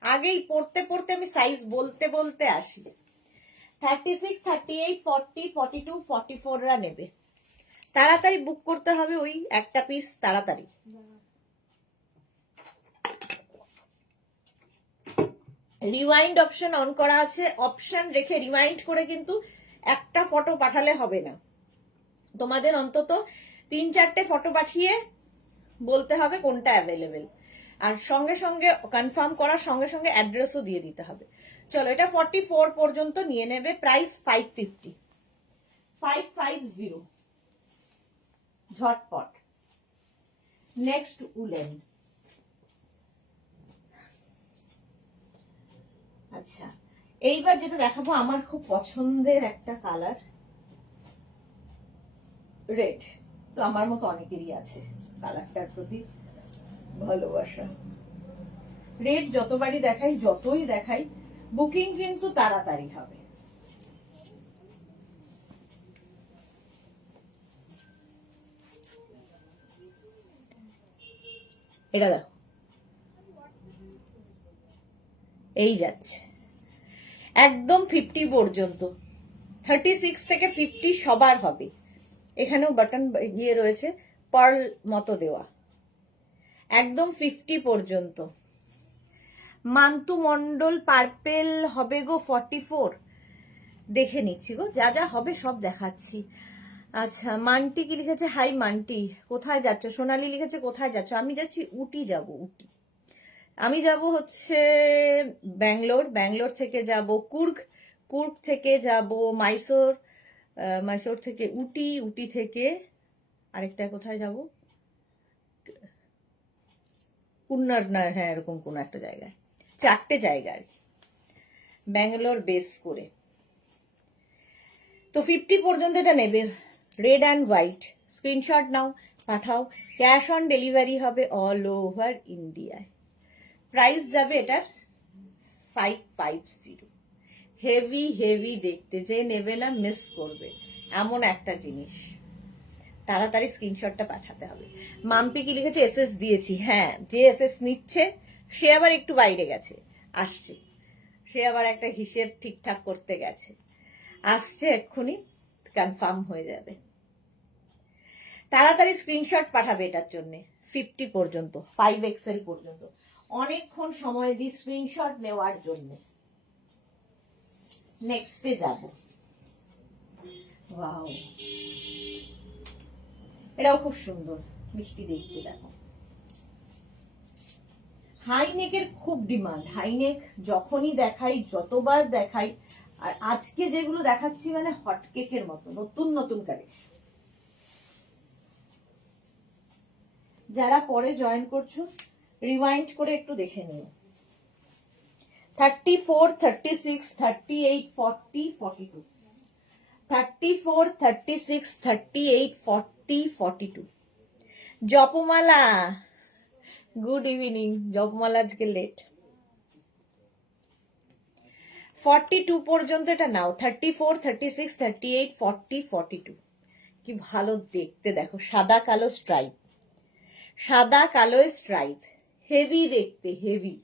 আগেই পড়তে পড়তে আমি সাইজ বলতে বলতে আসি। 36, 38, 40, 42, 44রা নেবে। তাড়াতাড়ি বুক করতে হবে ওই একটা পিস, তাড়াতাড়ি। রিওয়াইন্ড অপশন অন করা আছে, অপশন রেখে রিওয়াইন্ড করে কিন্তু একটা ফটো পাঠালে হবে না, তোমাদের অন্তত 3-4টে ফটো পাঠিয়ে বলতে হবে কোনটা অ্যাভেলেবেল, আর সঙ্গে সঙ্গে কনফার্ম করার সঙ্গে সঙ্গে অ্যাড্রেসও দিয়ে দিতে হবে। চলো, এটা 44 পর্যন্ত নিয়ে নেবে। প্রাইস 550, 550 ঝটপট। Next woollen. আচ্ছা, এইবার যেটা দেখাবো আমার খুব পছন্দের একটা কালার, রেড। তো আমার মতো অনেকেরই আছে কালারটার প্রতি ভালোবাসা। রেড যতবারই দেখাই, যতই দেখাই, বুকিং কিন্তু তাড়াতাড়ি হবে। এটা দেখো, এই যাচ্ছে একদম 50 পর্যন্ত। 36 থেকে 50 সবার হবে। এখানেও বাটন ইয়ে রয়েছে, পার্ল মতো দেওয়া, একদম 50 পর্যন্ত। মান্তু মন্ডল পার্পেল হবে গো 44। দেখে নিচ্ছি গো, যা যা হবে সব দেখাচ্ছি। আচ্ছা, মান্টি কি লিখেছে? হাই মান্টি, কোথায় যাচ্ছ? সোনালি লিখেছে কোথায় যাচ্ছ? আমি যাচ্ছি উটি যাব, উটি। আমি যাব হচ্ছে ব্যাঙ্গালোর, ব্যাঙ্গালোর থেকে যাব কুর্গ, কুর্গ থেকে যাব মাইসোর, মাইসোর থেকে উটি, উটি থেকে আরেকটা কোথায় যাব, কুন্নার না, হ্যাঁ এরকম কোন একটা জায়গায়। 4টে জায়গা আর কি, ব্যাঙ্গালোর বেস করে। তো 50 পর্যন্ত এটা নেবে, রেড অ্যান্ড হোয়াইট। স্ক্রিনশট নাও, পাঠাও। ক্যাশ অন ডেলিভারি হবে অল ওভার ইন্ডিয়ায়। প্রাইস যাবে এটার 550। হেভি হেভি দেখতে, যে নেবে না মিস করবে এমন একটা জিনিস। তাড়াতাড়ি স্ক্রিনশটটা পাঠাতে হবে। মাম্পি কি লিখেছে? এসএস দিয়েছি। হ্যাঁ, যে এসএস নিচ্ছে সে আবার একটু বাইরে গেছে, আসছে, সে আবার একটা হিসেব ঠিকঠাক করতে গেছে, আসছে এক্ষুনি, কনফার্ম হয়ে যাবে। তাড়াতাড়ি স্ক্রিনশট পাঠাবে এটার জন্য। 50 পর্যন্ত, 5XL পর্যন্ত অনেকক্ষণ সময় দিই স্ক্রিনশট নেওয়ার জন্য। নেক্সটে যাব। ওয়াও, এটাও খুব সুন্দর, মিষ্টি দেখতে। দেখো হাই নেকের খুব ডিমান্ড, হাই নেক যখনই দেখাই, যতবার দেখাই। আর আজকে যেগুলো দেখাচ্ছি মানে হটকেকের মতো নতুন নতুন কালেকশন। যারা পরে জয়েন করছো রিওয়াইন্ড করে একটু দেখে নিও। 34, 36, 38, 40, 42, 34, 36, 38, 40, 42। জপমালা, গুড ইভিনিং। জপমালা আজকে লেট। 42 পর্যন্ত এটা নাও। 34, 36, 38, 40, 42। কি ভালো দেখতে দেখো, সাদা কালো স্ট্রাইপ, সাদা কালো স্ট্রাইপ, হেভি দেখতে, হেভি।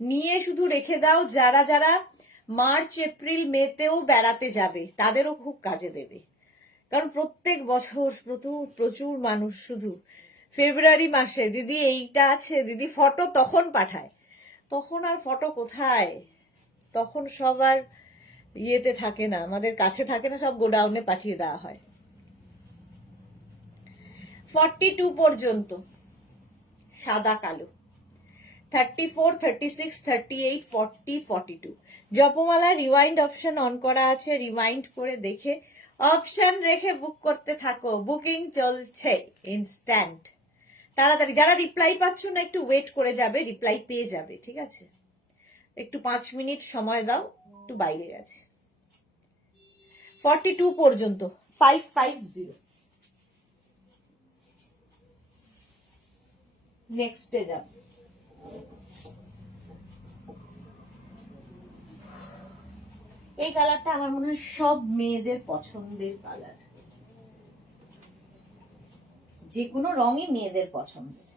নিয়ে শুধু রেখে দাও, যারা যারা মার্চ এপ্রিল মেতেও বেড়াতে যাবে তাদেরও খুব কাজে দেবে। কারণ প্রত্যেক বছর প্রচুর মানুষ শুধু ফেব্রুয়ারি মাসে দিদি এইটা আছে, দিদি ফটো তখন পাঠায়। তখন আর ফটো কোথায়, তখন সব আর ইয়েতে থাকে না, আমাদের কাছে থাকে না, সব গোডাউনে পাঠিয়ে দেওয়া হয়। 42 পর্যন্ত সাদা কালো। 34, 36, 38, 40, 42। জপমালা রিওয়াইন্ড অপশন অন করা আছে, রিওয়াইন্ড করে দেখে অপশন রেখে বুক করতে থাকো। বুকিং চলছে ইনস্ট্যান্ট, তাড়াতাড়ি। যারা রিপ্লাই পাচ্ছ না একটু ওয়েট করে যাবে, রিপ্লাই পেয়ে যাবে, ঠিক আছে? একটু 5 মিনিট সময় দাও, একটু বাইরে গেছে। 42 পর্যন্ত 550। নেক্সটে যাব। এই কালারটা আমার মনে হয় সব মেয়েদের পছন্দের কালার, যে কোনো রঙই মেয়েদের পছন্দের,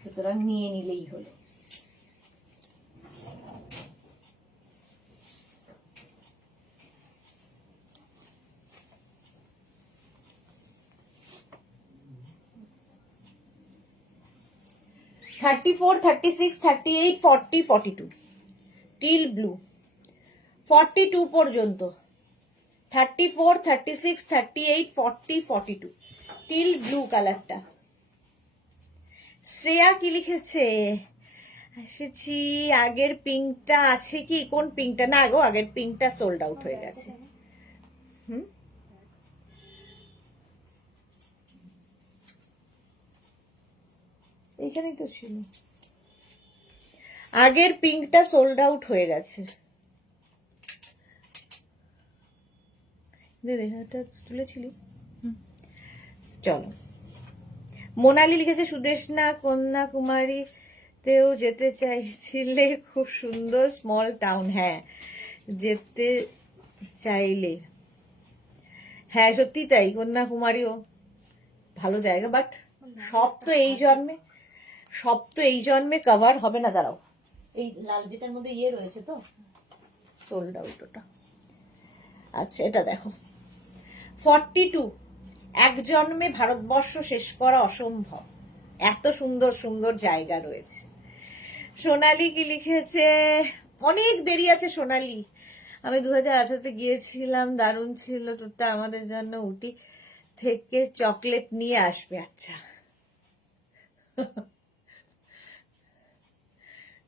সুতরাং নিয়ে নিলেই হলো। থার্টি 36, 38, 40, 42। টিল ব্লু 42 পর্যন্ত। 34, 36, 38, 40, 42। টিল ব্লু কালারটা। শ্রেয়া কি লিখেছে? এসেছি। আগের পিঙ্কটা আছে কি? কোন পিঙ্কটা? না গো, আগের পিঙ্কটা সোল্ড আউট হয়ে গেছে। এইখানেই তো ছিল, আগের পিঙ্কটা সোল্ড আউট হয়ে গেছে। তুলেছিলি? চলো। মোনালি লিখেছে সুদেশনা কন্যাকুমারী তেও যেতে চাইছিলে, খুব সুন্দর স্মল টাউন। হ্যাঁ, যেতে চাইলে, হ্যাঁ সত্যি তাই, কন্যাকুমারীও ভালো জায়গা, বাট সব তো এই জন্মে কভার হবে না। দাঁড়াও, এই লাল যেটার মধ্যে ইয়ে রয়েছে তো, সোল্ড আউট ওটা। আচ্ছা এটা দেখো, 42 এক জন্মে ভারতবর্ষ শেষ করা অসম্ভব, এত সুন্দর সুন্দর জায়গা রয়েছে। সোনালি কি লিখেছে? অনেক দেরি আছে সোনালি। আমি 2018-তে গিয়েছিলাম, দারুণ ছিল টুরটা আমাদের জন্য। উটি থেকে চকলেট নিয়ে আসবে। আচ্ছা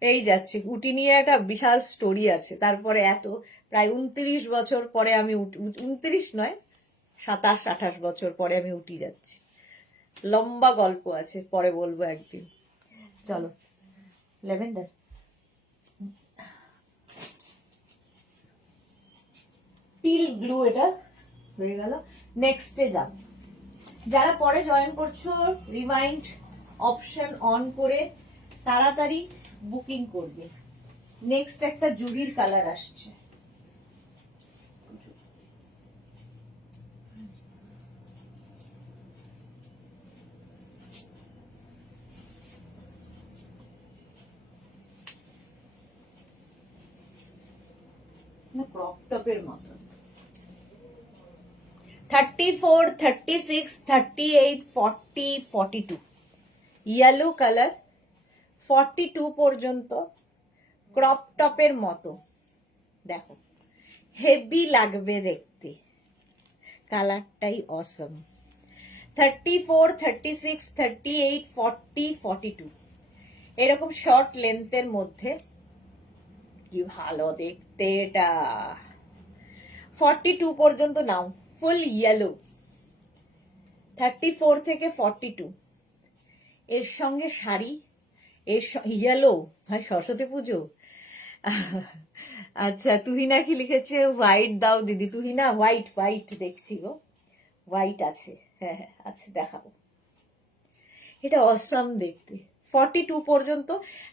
এই যাচ্ছে, উটি নিয়ে একটা বিশাল স্টোরি আছে। তারপরে এত প্রায় 29 বছর পরে আমি 29 নয়, 27-28 বছর পরে আমি উটি যাচ্ছি। লম্বা গল্প আছে, পরে বলবো একদিন। চলো, ল্যাভেন্ডার টিল ব্লু এটা হয়ে গেল। নেক্সটে যাব। যারা পরে জয়েন করছো রিমাইন্ড অপশন অন করে তাড়াতাড়ি বুকিং করবে। নেক্সট একটা জুড়ির কালার আসছে। ক্রপ টপের মতন। 34, 36, 38, 40, 42। Yellow colour. 42 পর্যন্ত ক্রপ টপের মতো। দেখো হেভি লাগবে দেখতে, কালারটাই অসম। 34, 36, 38, 40, 42 এরকম শর্ট লেন্থের মধ্যে, কি ভালো দেখতে এটা। 42 পর্যন্ত নাও, ফুল ইয়েলো। 34 থেকে 42 এর সঙ্গে শাড়ি, এর ইয়েলো, ভাই সরস্বতী পুজো। আচ্ছা, তুহিনা কি লিখেছে? হোয়াইট দাও দিদি। তুহিনা হোয়াইট, হোয়াইট দেখছি গো, হোয়াইট আছে। হ্যাঁ হ্যাঁ, আচ্ছা দেখাবো। এটা অসাম দেখতে। 42 পর্যন্ত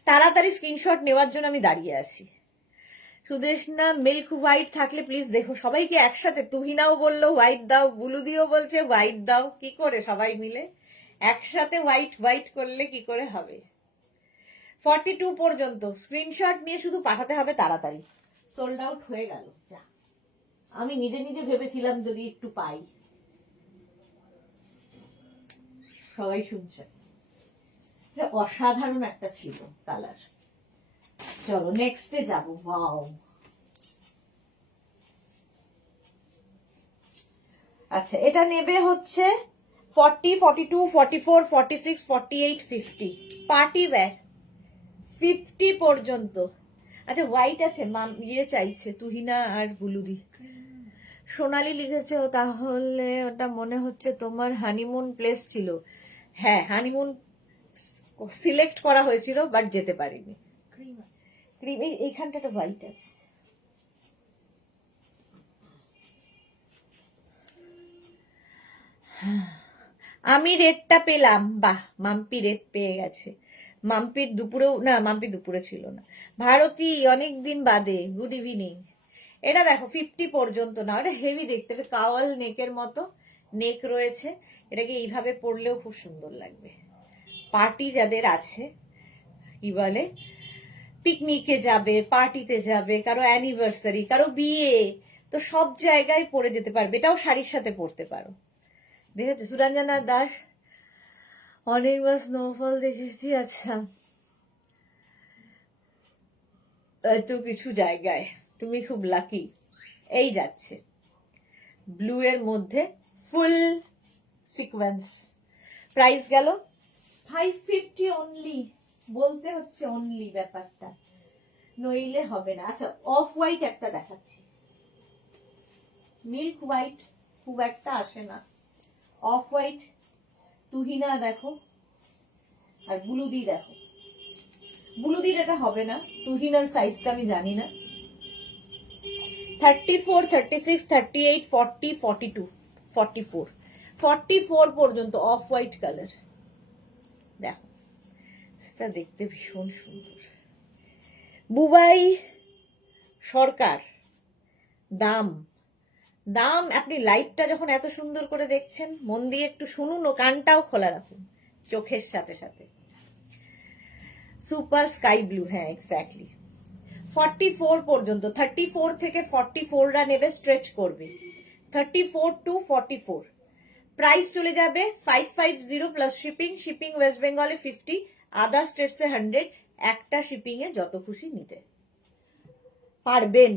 তাড়াতাড়ি স্ক্রিনশট নেওয়ার জন্য আমি দাঁড়িয়ে আছি। সুদেশনা মিল্ক হোয়াইট থাকলে প্লিজ দেখো। সবাইকে একসাথে, তুহিনাও বললো হোয়াইট দাও, বুলুদিও বলছে হোয়াইট দাও। কি করে সবাই মিলে একসাথে হোয়াইট হোয়াইট করলে কি করে হবে? 42 পর্যন্ত স্ক্রিনশট নিয়ে শুধু পাঠাতে হবে তাড়াতাড়ি। সোল্ড আউট হয়ে গেল। যা, আমি নিজে নিজে ভেবেছিলাম যদি একটু পাই। সবাই শুনছে, অসাধারণ একটা ছিল কালার। চলো নেক্সটে যাবো। ওয়াও, আচ্ছা এটা নেবে হচ্ছে 40, 42, 44, 46, 48, 50 পার্টি ওয়্যার। 50 পর্যন্ত। আচ্ছা হোয়াইট আছে, ইয়ে চাইছে তুহিনা আর বুলুদি। সোনালি লিখেছে, তাহলে ওটা মনে হচ্ছে তোমার হানিমুন প্লেস ছিল। হ্যাঁ, হানিমুন সিলেক্ট করা হয়েছিল, বাট যেতে পারিনি। ক্রিম এইখানটা একটা হোয়াইট আছে। আমি রেডটা পেলাম, বাহ, মাম্পি রেড পেয়ে গেছে। মাম্পির দুপুরেও না, মাম্পি দুপুরে ছিল না। ভারতী অনেকদিন বাদে, গুড ইভিনিং। এটা দেখো 50 পর্যন্ত না, এটা হেভি দেখতে, এটা কাওয়াল নেকের মতো নেক রয়েছে। এটাকে এইভাবে পরলেও খুব সুন্দর লাগবে। পার্টি যাদের আছে, কি বলে, পিকনিকে যাবে, পার্টিতে যাবে, কারো অ্যানিভার্সারি, কারো বিয়ে, তো সব জায়গায় পরে যেতে পারবে। এটাও শাড়ির সাথে পরতে পারো। দেখেছো সুরঞ্জনা দাস, অনেকবার স্নোফল দেখেছি। আচ্ছা, তো কিছু জায়গায় তুমি খুব লাকি। এই যাচ্ছে ব্লু এর মধ্যে ফুল সিকোয়েন্স। প্রাইস গেল 550 অনলি। বলতে হচ্ছে অনলি ব্যাপারটা, নইলে হবে না। আচ্ছা, অফ হোয়াইট একটা দেখাচ্ছি। মিল্ক হোয়াইট খুব একটা আসে না। অফ হোয়াইট তুহিনা দেখো, আর বুলুদি দেখো। বুলুদির এটা হবে না, তুহিনার সাইজটা আমি জানি না। 34, 36, 38, 40, 42, 44, 44 পর্যন্ত অফ হোয়াইট কালার। দেখো, এটা দেখতে ভীষণ সুন্দর। বুবাই সরকার, দাম দাম, আপনি লাইভটা যখন এত সুন্দর করে দেখছেন, মন দিয়ে একটু শুনুন ও কানটাও খোলা রাখুন চোখের সাথে সাথে। সুপার স্কাই ব্লু, হ্যাঁ এক্স্যাক্টলি। 44 পর্যন্ত, 34 থেকে 44রা নেবে, স্ট্রেচ করবে। 34 to 44 প্রাইস চলে যাবে 550 প্লাস শিপিং। শিপিং ওয়েস্ট বেঙ্গলে 50, আদার স্টেটসে 100। একটা শিপিং এ যত খুশি নিতে পারবেন।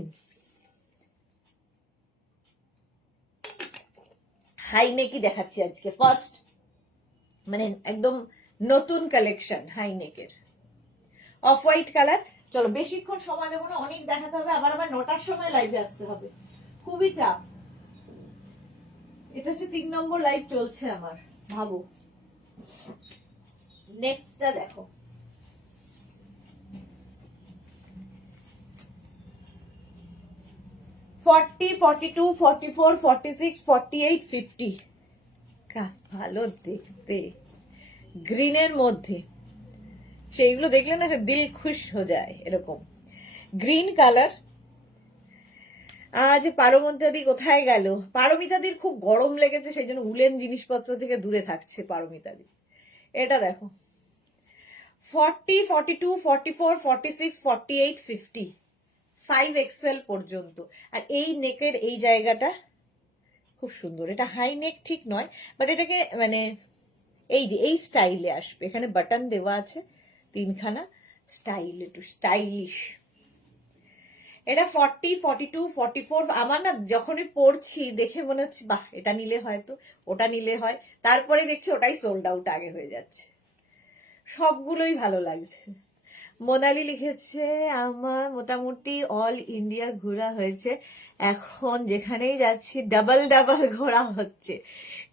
হাইনেকই দেখাচ্ছি আজকে ফার্স্ট, মানে একদম নতুন কালেকশন হাইনেকের। Off white colour. চলো বেশিক্ষণ সময় দেবো না, অনেক দেখাতে হবে, আবার 9টার সময় লাইভে আসতে হবে, খুবই চাপ। এটা হচ্ছে 3 নম্বর লাইভ চলছে আমার, ভাবো। নেক্সটটা দেখো, ফর্টি, 42, 44, 46, 48, 50 ভালো দেখতে গ্রিনের মধ্যে। সেইগুলো দেখলে না দিল খুশ হয়ে যায়। এরকম গ্রিন কালার। আজ পারমিতাদি কোথায় গেল? পারমিতাদির খুব গরম লেগেছে, সেই জন্য উলেন জিনিসপত্র থেকে দূরে থাকছে পারমিতাদি। এটা দেখো 40, 42, 44, 46, 48, 50, 5XL পর্যন্ত। আর এই নেকের এই জায়গাটা খুব সুন্দর। এটা হাই নেক ঠিক নয়, বাট এটাকে মানে এই যে এই স্টাইলে আসবে। এখানে বাটন দেওয়া আছে 3খানা, স্টাইল, একটু স্টাইলিশ। এটা 40, 42, 44। আমার না যখনই পড়ছি দেখে মনে হচ্ছে বাহ এটা নিলে হয়তো, ওটা নিলে হয়, তারপরে দেখছি ওটাই সোল্ড আউট আগে হয়ে যাচ্ছে। সবগুলোই ভালো লাগছে। মোনালি লিখেছে আমার মোটামুটি অল ইন্ডিয়া ঘোরা হয়েছে, এখন যেখানেই যাচ্ছি ডাবল ডাবল ঘোরা হচ্ছে।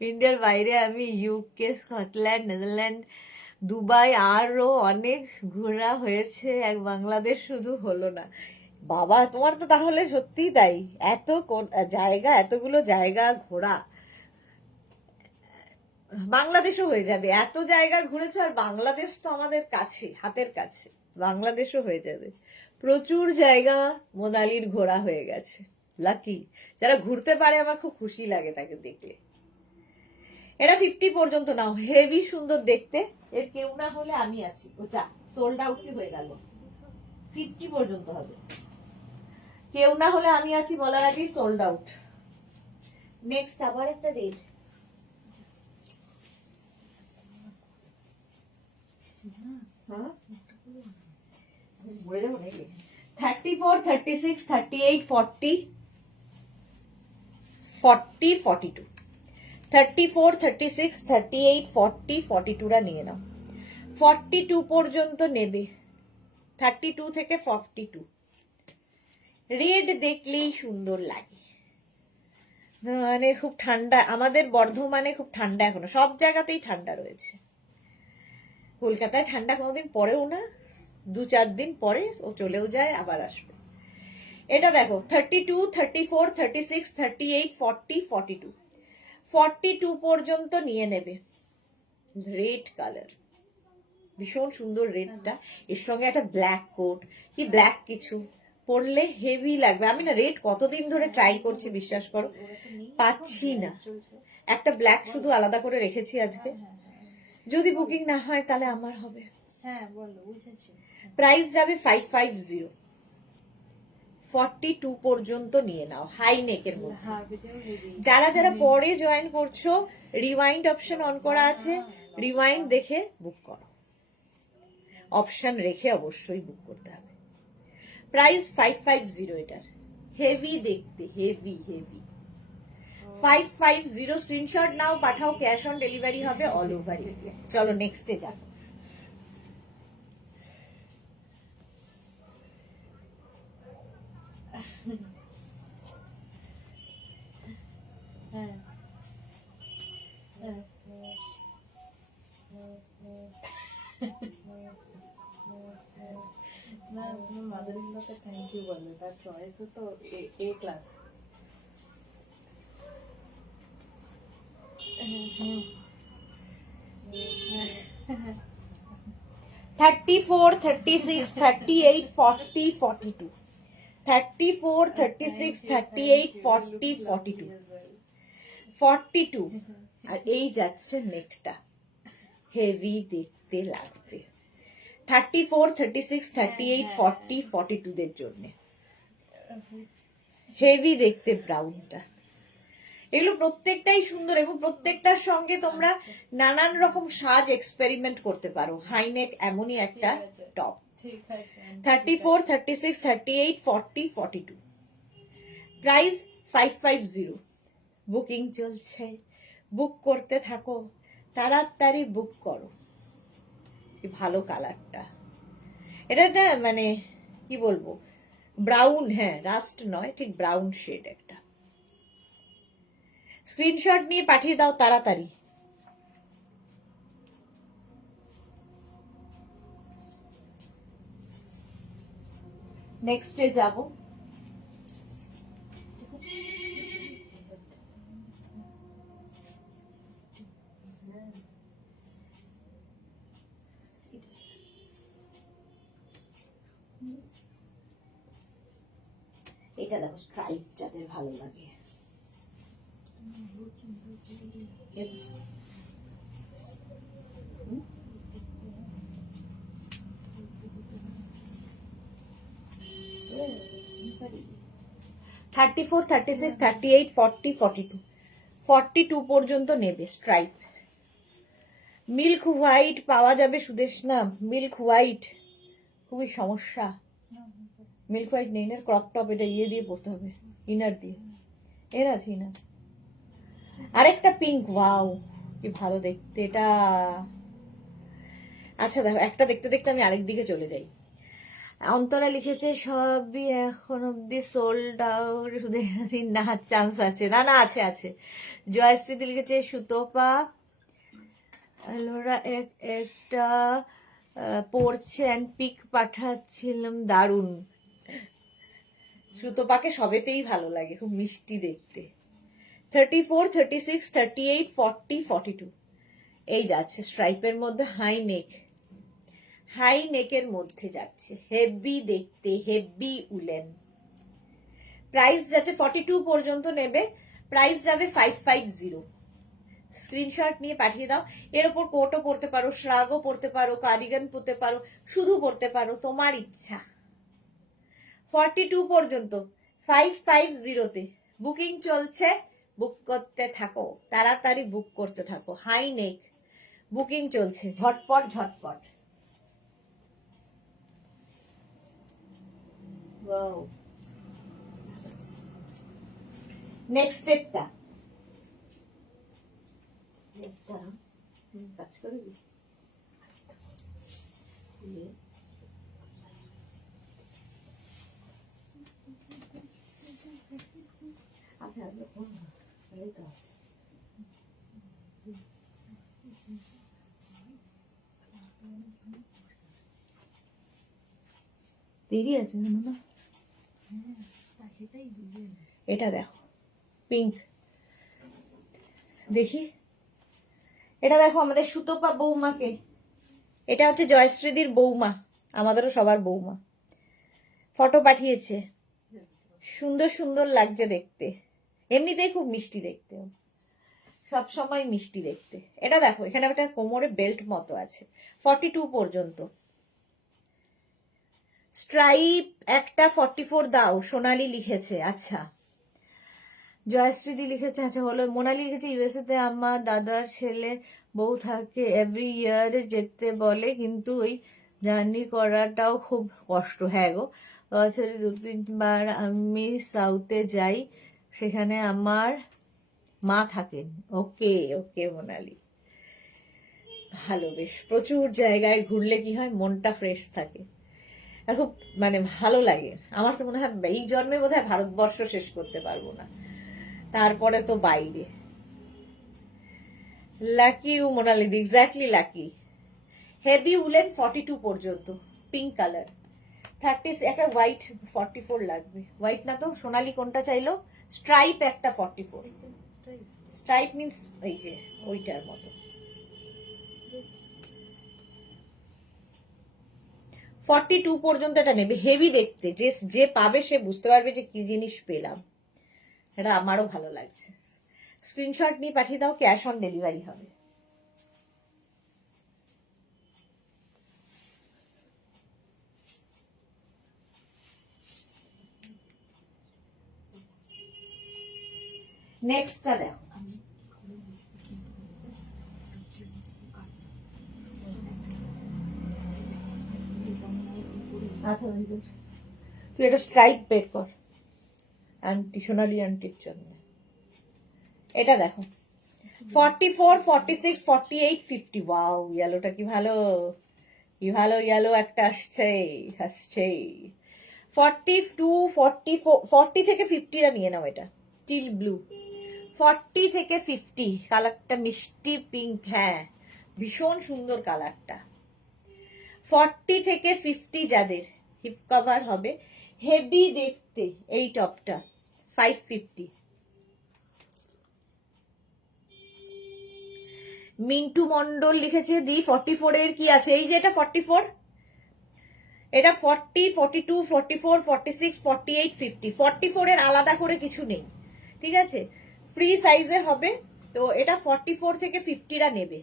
ইন্ডিয়ার বাইরে আমি ইউকে, স্কটল্যান্ড, নেদারল্যান্ড, দুবাই আরও অনেক ঘোরা হয়েছে, এক বাংলাদেশ শুধু হলো না। বাবা তোমার তো তাহলে সত্যিই তাই, এত জায়গা, এতগুলো জায়গা ঘোরা, বাংলাদেশও হয়ে যাবে। এত জায়গা ঘুরেছে, আর বাংলাদেশ তো আমাদের কাছে, হাতের কাছে, বাংলাদেশও হয়ে যাবে। প্রচুর জায়গা মোনালির ঘোরা হয়ে গেছে। লাকি যারা ঘুরতে পারে, আমার খুব খুশি লাগে তাকে দেখলে। এটা 50 পর্যন্ত নাও, হেভি সুন্দর দেখতে। এর কেউ না হলে আমি আছি। ও যা সোল্ড আউট হয়ে গেল, 50 পর্যন্ত হবে। কেউ না হলে আমি আছি বলার আগেই সোল্ড আউট। নেক্সট আবার একটা রেড, হ্যাঁ 34, 36, 38, 40, 40, 42, 34, 36, 38, 40, 42টা নিয়ে নাও। 42 পর্যন্ত নেবে, 32 থেকে 42। রেড দেখলেই সুন্দর লাগে, মানে খুব ঠান্ডা। আমাদের বর্ধমানে খুব ঠান্ডা, এখনো সব জায়গাতেই ঠান্ডা রয়েছে। কলকাতায় ঠান্ডা কোনোদিন পড়েও না, 2-4 দিন পরে ও চলেও যায়, আবার আসবে। এটা দেখো 32, 34, 36, 38, 40, 42, 42 পর্যন্ত নিয়ে নেবে। রেড কালার, ভীষণ সুন্দর রেডটা। এর সঙ্গে একটা ব্ল্যাক কোট কি ব্ল্যাক কিছু পরলে হেভি লাগবে। আমি না রেড কতদিন ধরে ট্রাই করছি, বিশ্বাস করো পাচ্ছি না। একটা ব্ল্যাক শুধু আলাদা করে রেখেছি আজকে, যদি বুকিং না হয় তাহলে আমার হবে। হ্যাঁ বলো, বুঝেছি। প্রাইস যাবে 550। 42 পর্যন্ত নিয়ে নাও, হাই নেকের মধ্যে। যারা যারা পরে জয়েন করছো, রিওয়াইন্ড অপশন অন করা আছে, রিওয়াইন্ড দেখে বুক করো, অপশন রেখে অবশ্যই বুক করতে হবে। প্রাইস 550 এটার, হেভি দেখতে, হেভি হেভি। 550 স্ক্রিনশট নাও, পাঠাও, ক্যাশ অন ডেলিভারি হবে অল ওভার ইন্ডিয়া। চলো নেক্সটে যাবো। হ্যাঁ না, তুমি মাদার ইন লকে থ্যাংক ইউ বলো, তার চয়েসও তো এ ক্লাস। 34, 36, 38, 40, 42, 34, 36, 38, 40, 42, 42। আর এই যাচ্ছে নেকটা, হেভি দেখতে লাগবে। 34, 36, 38, 40, 42 দের জন্য হেভি দেখতে ব্রাউনটা। এগুলো প্রত্যেকটাই সুন্দর, এবং প্রত্যেকটার সঙ্গে তোমরা নানান রকম সাজ এক্সপেরিমেন্ট করতে পারো। হাইনেক এমনই একটা টপ। ঠিক আছে। 34, 36, 38, 40, 42, প্রাইস 550। বুকিং চলছে, বুক করতে থাকো, তাড়াতাড়ি বুক করো। ভালো কালারটা, এটা না মানে কি বলবো, ব্রাউন, হ্যাঁ রাস্ট নয়, ঠিক ব্রাউন শেড একটা। স্ক্রিনশট নিয়ে পাঠিয়ে দাও তাড়াতাড়ি। নেক্সটে যাব। এটা দেখো স্ট্রাইপ, যাদের ভালো লাগে। থার্টি ফোর, 36, 38, 40, 42, 42 পর্যন্ত নেবে। স্ট্রাইপ মিল্ক হোয়াইট পাওয়া যাবে সুদেশনা, মিল্ক হোয়াইট খুবই সমস্যা। মিল্ক হোয়াইট নেই না, ক্রপ টপ, এটা ইয়ে দিয়ে পরতে হবে, ইনার দিয়ে। এর আছে ইনার। আরেকটা পিঙ্ক, ওয়াও কি ভালো দেখতে এটা। আচ্ছা দেখো, একটা দেখতে দেখতে আমি আরেক দিকে চলে যাই। অন্তরা লিখেছে সবই এখন অব্দি সোল্ড আউট, না চান্স আছে, না না আছে আছে। জয়শ্রীতি লিখেছে সুতপা একটা পড়ছে অ্যান্ড পিক পাঠাচ্ছিলাম, দারুণ। সুতপাকে সবেতেই ভালো লাগে, খুব মিষ্টি দেখতে। 34, 36, 38, 40, 42 এই যাচ্ছে স্ট্রাইপের মধ্যে, হাই নেকের মধ্যে যাচ্ছে, হেভি দেখতে, হেভি উলেন। প্রাইস যাচ্ছে 42 পর্যন্ত নেবে, প্রাইস যাবে 550। স্ক্রিনশট নিয়ে পাঠিয়ে দাও। এর ওপর কোটও পরতে পারো, শ্রাগও পরতে পারো, কার্ডিগান পরতে পারো, শুধু পরতে পারো, তোমার ইচ্ছা। 42 পর্যন্ত 550-তে বুকিং চলছে, বুক করতে থাকো, তাড়াতাড়ি বুক করতে থাকো। হাই নেক বুকিং চলছে, ঝটপট ঝটপট। নেক্সট একটা কাজ করে দিই। আচ্ছা দেরি আছে না, এটা দেখো পিঙ্ক, দেখি এটা দেখো আমাদের সুতপা বৌমাকে, এটা হচ্ছে জয়শ্রীদির বৌমা, আমাদেরও সবার বৌমা। ফটো পাঠিয়েছে, সুন্দর সুন্দর লাগছে দেখতে, এমনিতেই খুব মিষ্টি দেখতে, সব সময় মিষ্টি দেখতে। এটা দেখো এখানে একটা কোমরে বেল্ট মতো আছে, 42 পর্যন্ত। স্ট্রাইপ একটা 44 দাও, সোনালি লিখেছে। আচ্ছা জয়শ্রীদি লিখেছে, আচ্ছা হলো। মোনালি লিখেছে ইউএসএ তে আমার দাদার ছেলে বউ থাকে, এভরি ইয়ার যেতে বলে, কিন্তু ওই জার্নি করাটাও খুব কষ্ট। হ্যাঁ গো, বছরে 2-3 বার আমি সাউথে যাই, সেখানে আমার মা থাকেন। ওকে ওকে মোনালি, ভালো, বেশ প্রচুর জায়গায় ঘুরলে কি হয়, মনটা ফ্রেশ থাকে আর খুব মানে ভালো লাগে। আমার তো মনে হয় এই জন্মে বোধহয় ভারতবর্ষ শেষ করতে পারবো না, তারপরে তো বাইরে। লাকি ইউ মোনালিদি, এক্স্যাক্টলি লাকি। হেভি উলেন 42 পর্যন্ত, পিঙ্ক কালার। 30 একটা হোয়াইট 44 লাগবে, হোয়াইট না তো সোনালি কোনটা চাইলো? স্ট্রাইপ একটা 44, স্ট্রাইপ মিন্স এই যে ওইটার মতো। 42 পর্যন্ত এটা নেবে, হেভি দেখতে, যে পাবে সে বুঝতে পারবে যে কি জিনিস পেলাম। এটা আমারও ভালো লাগছে। স্ক্রিনশট নিয়ে পাঠিয়ে দাও, ক্যাশ অন ডেলিভারি হবে। নেক্সটটা দেখো, আচ্ছা তুই এটা স্ট্রাইপ বের কর, আন্টি সোনালি আন্টির জন্য। এটা দেখো 44, 46, 48, 50। ওয়াও ইয়েলোটা কি ভালো, কি ভালো ইয়েলো একটা আসছে আসছে। 42, 44, 40 থেকে 50টা নিয়ে নাও, এটা টিল ব্লু। 40 থেকে 50 কালারটা মিষ্টি পিঙ্ক, হ্যাঁ ভীষণ সুন্দর কালারটা। 40 থেকে 50 যাদের হিপ কভার হবে, হেভি দেখতে এই টপটা 550। মিন্টু মন্ডল লিখেছে দি 44 এর কি আছে, এই যে এটা 44, এটা 40, 42, 44, 46, 48, 50। 44 এর আলাদা করে কিছু নেই, ঠিক আছে, ফ্রি সাইজে হবে। তো এটা 44 থেকে 50রা নেবে,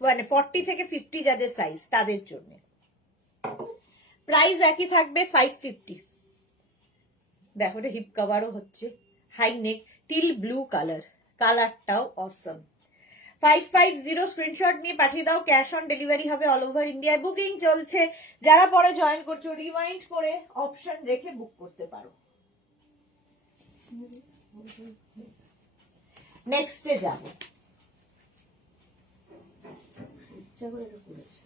মানে 40 থেকে 50 যাদের সাইজ তাদের জন্য। প্রাইস একই থাকবে 550। দেখো এটা হিপ কভারও হচ্ছে, high neck, teal blue colour, কালারটাও অসম। 550 স্ক্রিনশট নিয়ে পাঠিয়ে দাও, ক্যাশ অন ডেলিভারি হবে অল ওভার ইন্ডিয়ায়। বুকিং চলছে, যারা পরে জয়েন করছো রিমাইন্ড করে অপশন রেখে বুক করতে পারো। নেক্সটে যাব। ইচ্ছা করে এটা করেছে,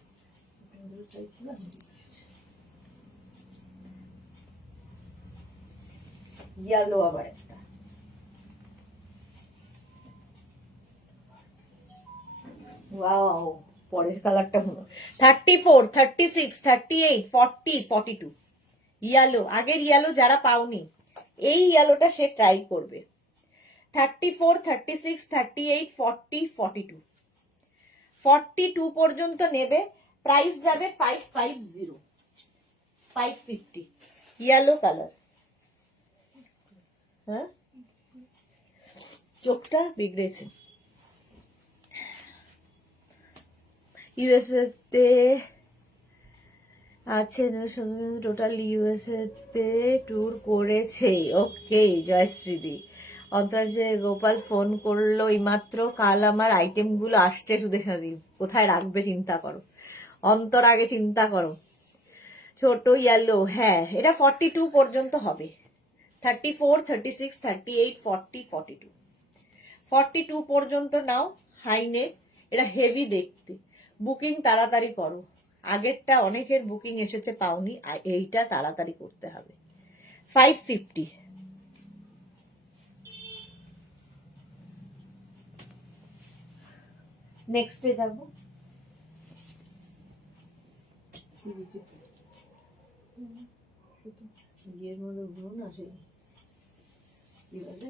ইয়েলো আবার একটা, ওয়াও পরের কালারটা হলো 34, 36, 38, 40, 42 ইয়েলো। আগের ইয়েলো যারা পাওনি এই ইয়েলোটা সে ট্রাই করবে। 34, 36, 38, 40, 42 42 পর্যন্ত নেবে। প্রাইস যাবে 550, 550 ইয়েলো কালার। হ্যাঁ চোখটা বিগড়েছে। ইউএসএ তে আছে, টোটাল ইউএসএ তে ট্যুর করেছে। ওকে জয়শ্রীদি। অন্তরাজে গোপাল ফোন করলো এইমাত্র, কাল আমার আইটেমগুলো আসছে সুদেশাদি, কোথায় রাখবে চিন্তা করো, অন্তর আগে চিন্তা করো। ছোট ইয়েলো, হ্যাঁ এটা 42 পর্যন্ত হবে। 34, 36, 38, 40, 42 42 পর্যন্ত নাও। হাইনেক, এটা হেভি দেখতে। বুকিং তাড়াতাড়ি করো, আগেরটা অনেকের বুকিং এসেছে পাওনি, এইটা তাড়াতাড়ি করতে হবে। 550 নেক্সটে যাব। ইয়ের মধ্যে ঘুরুন না, সেই কি বলে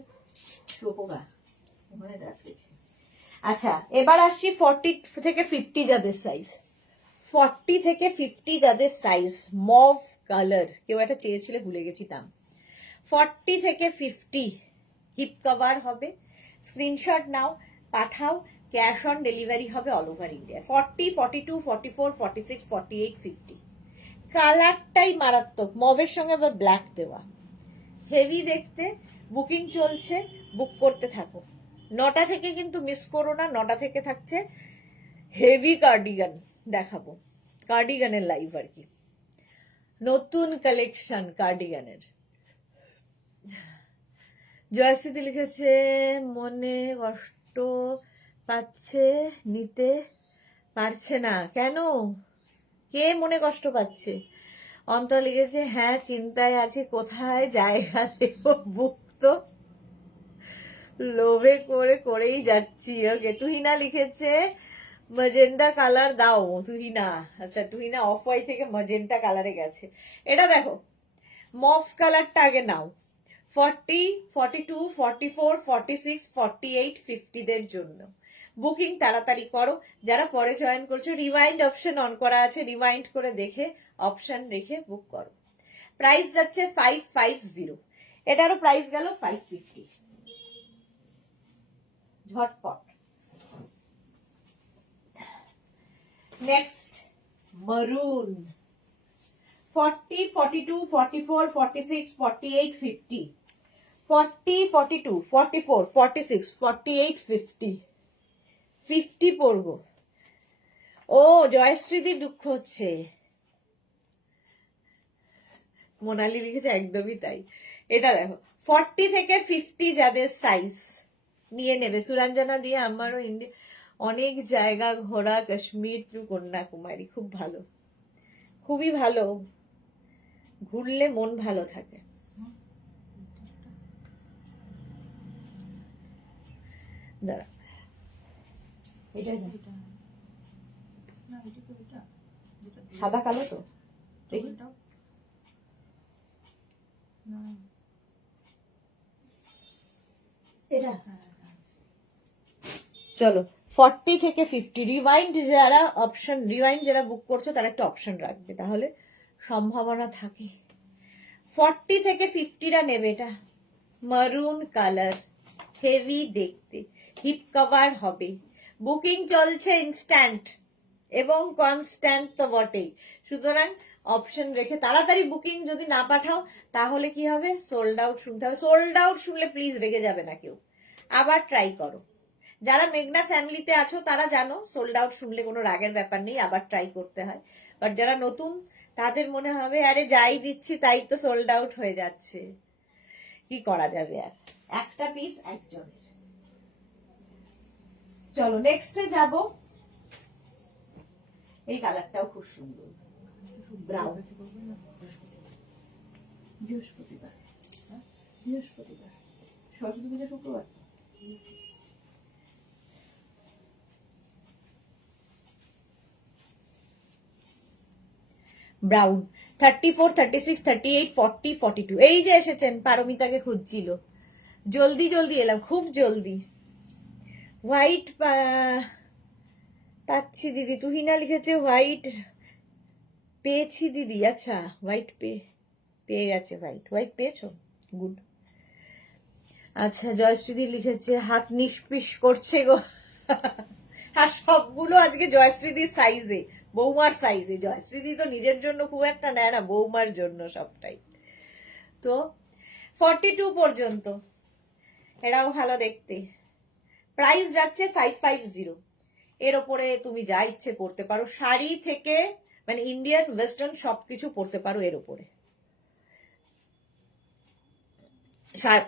শোপোগা ওখানে রাখতেছে। আচ্ছা এবার আসছি 40 থেকে 50 যাদের সাইজ, 40 থেকে 50 যাদের সাইজ মভ কালার, কেউ একটা চেয়েছিলে ভুলে গেছি দাম। 40 থেকে 50 হিপ কভার হবে, স্ক্রিনশট নাও পাঠাও, ক্যাশ অন ডেলিভারি হবে অল ওভার ইন্ডিয়া। 40, 42, 44, 46, 48, 50 কালারটাই মারাত্মক, মভের সঙ্গে আবার ব্ল্যাক দেওয়া, হেভি দেখতে। বুকিং চলছে, বুক করতে থাকো। 9টা থেকে কিন্তু মিস করো না, 9টা থেকে থাকছে হেভি কার্ডিগান দেখাবো, কার্ডিগানের লাইভ আর কি, নতুন কালেকশন কার্ডিগানের। জয়শ্রীতি লিখেছে মনে কষ্ট পাচ্ছে, নিতে পারছে না কেন, কে মনে কষ্ট পাচ্ছে? অন্তর লিখেছে হ্যাঁ চিন্তায় আছে, কোথায় জায়গা দেব, বুক তো লোভে করেই যাচ্ছি। ওকে তুহিনা লিখেছে ম্যাজেন্টা কালার দাও, তুহিনা। আচ্ছা তুহিনা অফ হোয়াইট থেকে ম্যাজেন্টা কালারে গেছে। এটা দেখো মফ কালারটা আগে নাও। 40, 42, 44, 46, 48, 50 দের জন্য বুকিং তাড়াতাড়ি করো। যারা পরে জয়েন করছো রিমাইন্ড অপশন অন করা আছে, রিমাইন্ড করে দেখে অপশন রেখে বুক করো। প্রাইস যাচ্ছে 550, এটারও প্রাইস গেল 550। ঝটপট। নেক্সট maroon, 40, 42, 44, 46, 48, 50 40, 42, 44, 46, 48, 50 50 পড়বো। ও জয়শ্রীদির দুঃখ হচ্ছে, মোনালি লিখেছে একদমই তাই। এটা দেখো 40 থেকে 50 যাদের সাইজ নিয়ে নেবে। সুরঞ্জনা দিয়ে আমারও অনেক জায়গা ঘোরা, কাশ্মীর টু কন্যাকুমারী, খুব ভালো, খুবই ভালো, ঘুরলে মন ভালো থাকে। দাঁড়া সাদা কালো তো এটা। চলো 40 থেকে 50 রিওয়াইন্ড যারা অপশন, রিওয়াইন্ড যারা বুক করছো তারা একটা অপশন রাখবে, তাহলে সম্ভাবনা থাকে। 40 থেকে 50রা নেবে। এটা মারুন কালার, হেভি দেখতে, হিপ কভার হবে। বুকিং চলছে ইনস্ট্যান্ট এবং কনস্ট্যান্ট তো বটেই, সুতরাং অপশন রেখে তাড়াতাড়ি বুকিং যদি না পাঠাও তাহলে কি হবে, সোল্ড আউট শুনতে হবে। সোল্ড আউট শুনলে প্লিজ রেগে যাবে না কেউ, আবার ট্রাই করো। যারা মেঘনা ফ্যামিলিতে আছো তারা জানো সোল্ড আউট শুনলে কোনো রাগের ব্যাপার নেই, আবার ট্রাই করতে হয়। বাট যারা নতুন তাদের মনে হবে আরে যাই দিচ্ছি তাই তো সোল্ড আউট হয়ে যাচ্ছে, কি করা যাবে আর, একটা পিস একজনের। চলো নেক্সটে যাব। এই কালারটাও খুব সুন্দর, ব্রাউন। বৃহস্পতিবার, বৃহস্পতিবার, সরস্বতী পূজা শুক্রবার। ব্রাউন 34, 36, 38, 40, 42। এই যে এসেছেন, পারমিতাকে খুঁজছিল, জলদি জলদি এলাম, খুব জলদি। হোয়াইট পাচ্ছি দিদি, তুহিনা লিখেছে হোয়াইট পেয়েছি দিদি। আচ্ছা হোয়াইট পেয়ে গেছে, হোয়াইট হোয়াইট পেয়েছো, গুড। আচ্ছা জয়শ্রীদি লিখেছে হাত নিষ্পিস করছে গো। আর সবগুলো আজকে জয়শ্রীদির সাইজে, বৌমার সাইজে। জয়শ্রীদি তো নিজের জন্য খুব একটা নেয় না, বৌমার জন্য সবটাই। তো 42 পর্যন্ত, এরাও ভালো দেখতে। প্রাইস যাচ্ছে 550। এর ওপরে তুমি যা ইচ্ছে পড়তে পারো, শাড়ি থেকে মানে ইন্ডিয়ান ওয়েস্টার্ন সবকিছু পড়তে পারো এর ওপরে।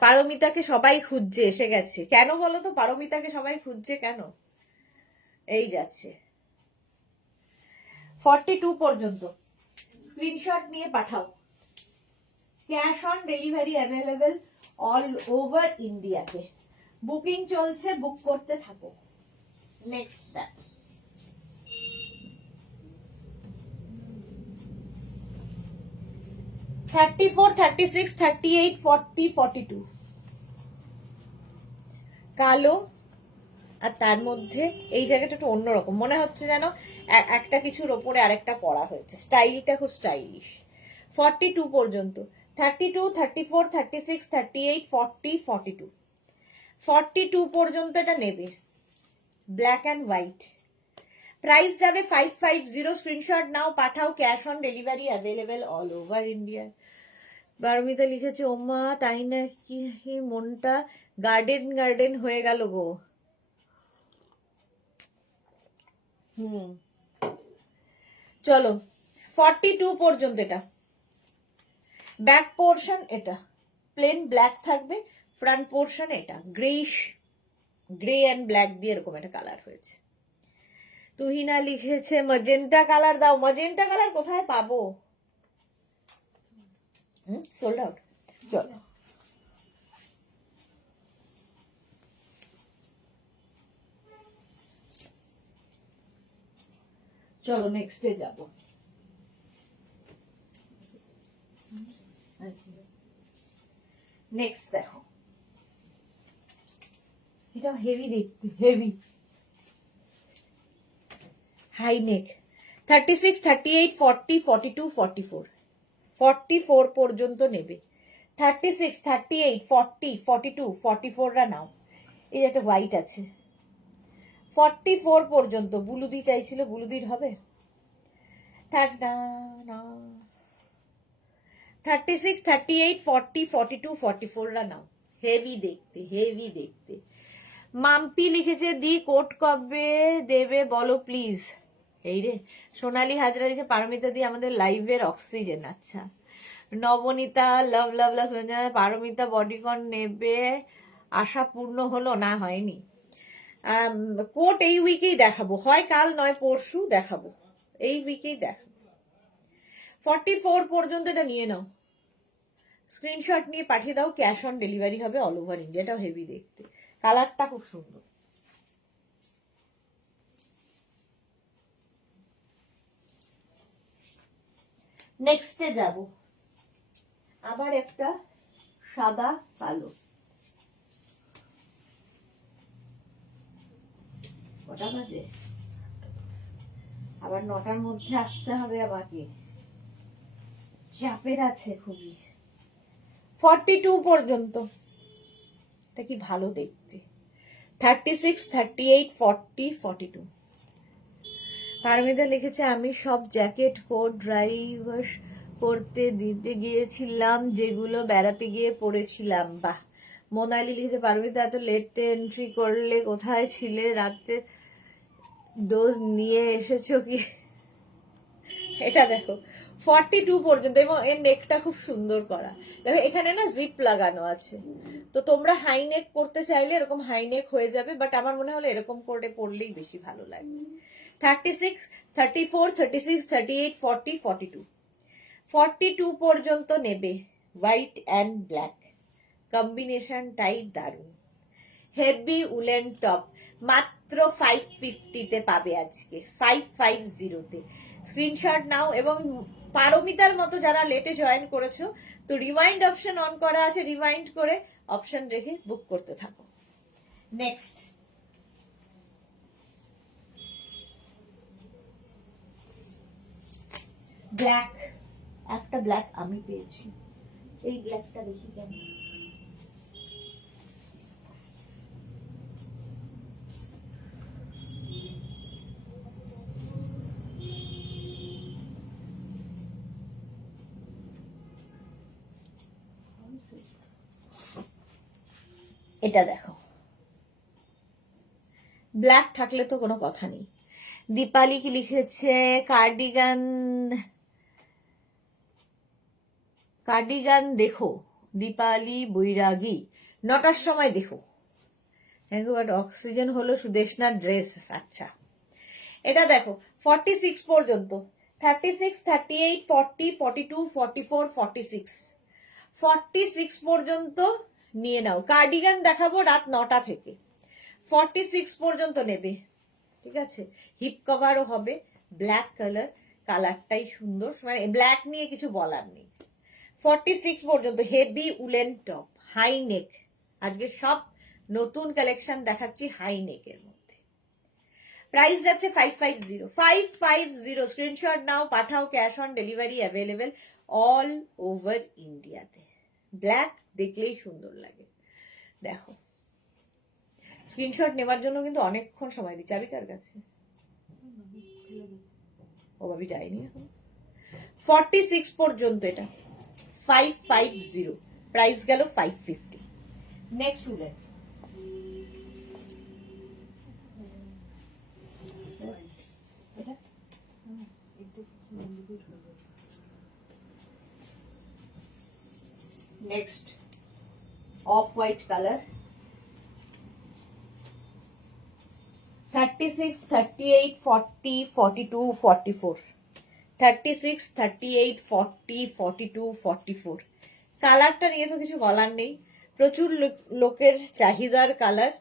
পারমিতাকে সবাই খুঁজছে, এসে গেছে। কেন বলো তো পারমিতাকে সবাই খুঁজছে কেন? এই যাচ্ছে 42 পর্যন্ত। স্ক্রিনশট নিয়ে পাঠাও। Cash on delivery available all over ইন্ডিয়াতে। বুকিং চলছে, বুক করতে থাকো। নেক্সট দেখ, $34, $36, $38, $40, $42। কালো, আর তার মধ্যে এই জায়গাটা একটু অন্যরকম মনে হচ্ছে, যেন একটা কিছুর ওপরে আরেকটা পরা হয়েছে। স্টাইলটা খুব স্টাইলিশ। 42 পর্যন্ত। 32, 34, 36, 38, 40, 42। 42 পর্যন্ত এটা নেবে, ব্ল্যাক অ্যান্ড হোয়াইট। প্রাইস যাবে 550। স্ক্রিনশট নাও, পাঠাও। Cash on delivery available all over India. Paromita লিখেছে ওমা তাই নাকি, মনটা গার্ডেন গার্ডেন হয়ে গেল গো। চলো 42 পর্যন্ত। এটা ব্যাক পোর্শন, এটা প্লেন ব্ল্যাক থাকবে, ফ্রন্ট পোর্শন এটা গ্রেইশ, গ্রে অ্যান্ড ব্ল্যাক দিয়ে এরকম একটা কালার হয়েছে। তুহিনা লিখেছে ম্যাজেন্টা কালার দাও। ম্যাজেন্টা কালার কোথায় পাবো? Sold out. চলো চলো নেক্সটে যাব। নেক্সট দেখো, এটা হেভি দেখতে, হেভি হাই নেক। 36, 38, 40, 42, 44। 44 পর্যন্ত নেবে। 36, 38, 40, 42, 44রা নাও। এই একটা হোয়াইট আছে। 44 পর্যন্ত। বুলুদি চাইছিল, বুলুদির হবে। 36, 38, 40, 42, 44রা নাও। হেভি দেখতে, হেভি দেখতে। মাম্পি লিখেছে দি কোট কবে দেবে বলো প্লিজ। এই রে, সোনালী হাজরা লিখেছে পারমিতা দি আমাদের লাইভের অক্সিজেন। আচ্ছা। নবনীতা লাভ লাভ লাভ, পারমিতা বডিকন নেবে, আশা পূর্ণ হলো না? হয়নি। কোট এই উইকেই দেখাবো, হয় কাল নয় পরশু দেখাবো, এই উইকেই দেখাবো। 44 পর্যন্ত এটা নিয়ে নাও, স্ক্রিনশট নিয়ে পাঠিয়ে দাও। ক্যাশ অন ডেলিভারি হবে অল ওভার ইন্ডিয়া। এটাও হেভি দেখতে, কালারটা খুব সুন্দর। নেক্সটে যাব, আবার একটা সাদা কালো। কটা বাজে? আবার 9টার মধ্যে আসতে হবে আমাকে, চাপের আছে খুবই। 42 পর্যন্ত। এটা কি ভালো দেখতে। 36, 38, 40, 42। পারমিতা লিখেছে আমি সব জ্যাকেট কোট ড্রাইভ করতে দিতে গিয়েছিলাম, যেগুলো বেড়াতে গিয়ে পরেছিলাম। বাহ, মোনালি লিখেছে পারমিতা এত লেট এন্ট্রি করলে কোথায় ছিলে, রাতে ডোজ নিয়ে এসেছো কি? এটা দেখো 42 পর্যন্ত, এবং এর নেকটা খুব সুন্দর করা। দেখো এখানে না জিপ লাগানো আছে, তো তোমরা হাই নেক করতে চাইলে এরকম হাই নেক হয়ে যাবে, বাট আমার মনে হলো এরকম করে পরলেই বেশি ভালো লাগবে। 36, 34, 36, 38, 40, 42, 42 পর্যন্ত নেবে। হোয়াইট অ্যান্ড ব্ল্যাক কম্বিনেশনটাই দারুণ। হেভি উলেন টপ মাত্র 550-তে পাবে আজকে, 550-তে। স্ক্রিনশট নাও, এবং পারমিতার মতো যারা লেটে জয়েন করেছো, তো রিমাইন্ড অপশন অন করা আছে, রিমাইন্ড করে অপশন রেখে বুক করতে থাকো। নেক্সট ব্ল্যাক, একটা ব্ল্যাক আমি পেয়েছি, এই ব্ল্যাকটা দেখি কেমন। এটা দেখো, ব্ল্যাক থাকলে তো কোনো কথা নেই। দীপালি কি লিখেছে, কার্ডিগান, কার্ডিগান দেখো। দীপালি বৈরাগী 9টার সময় দেখো। Thank you. বাট অক্সিজেন হলো সুদেশনার ড্রেস। আচ্ছা, এটা দেখো 46 পর্যন্ত, 36, 38, 40, 42, 44, 46, 46 পর্যন্ত নিয়ে নাও। কার্ডিগান দেখাবো রাত 9টা থেকে, 46 পর্যন্ত নেবে, ঠিক আছে। হিপ কভারও হবে, ব্ল্যাক কালার, কালারটাই সুন্দর, মানে ব্ল্যাক নিয়ে কিছু বলার নেই। 46 পর্যন্ত heavy woollen top, high neck. আজকে সব নতুন কালেকশন দেখাচ্ছি হাই নেকের মধ্যে। প্রাইস যাচ্ছে 550, 550। স্ক্রিনশট নাও, পাঠাও, cash on delivery available all over ইন্ডিয়াতে। ব্ল্যাক দেখলেই সুন্দর লাগে। দেখো, স্ক্রিনশট নেওয়ার জন্য কিন্তু অনেকক্ষণ সময় দিচ্ছি। চাবি কার কাছে? ও ভাবি যায়নি এখন। 46 পর্যন্ত এটা 550, প্রাইস গেল 550। Next woollen, next of white colour, 36, 38, 40, 42, 44, 36, 38, 40, 42, 44। কালারটা নিয়ে তো কিছু বলার নেই, প্রচুর লোকের চাহিদার কালার।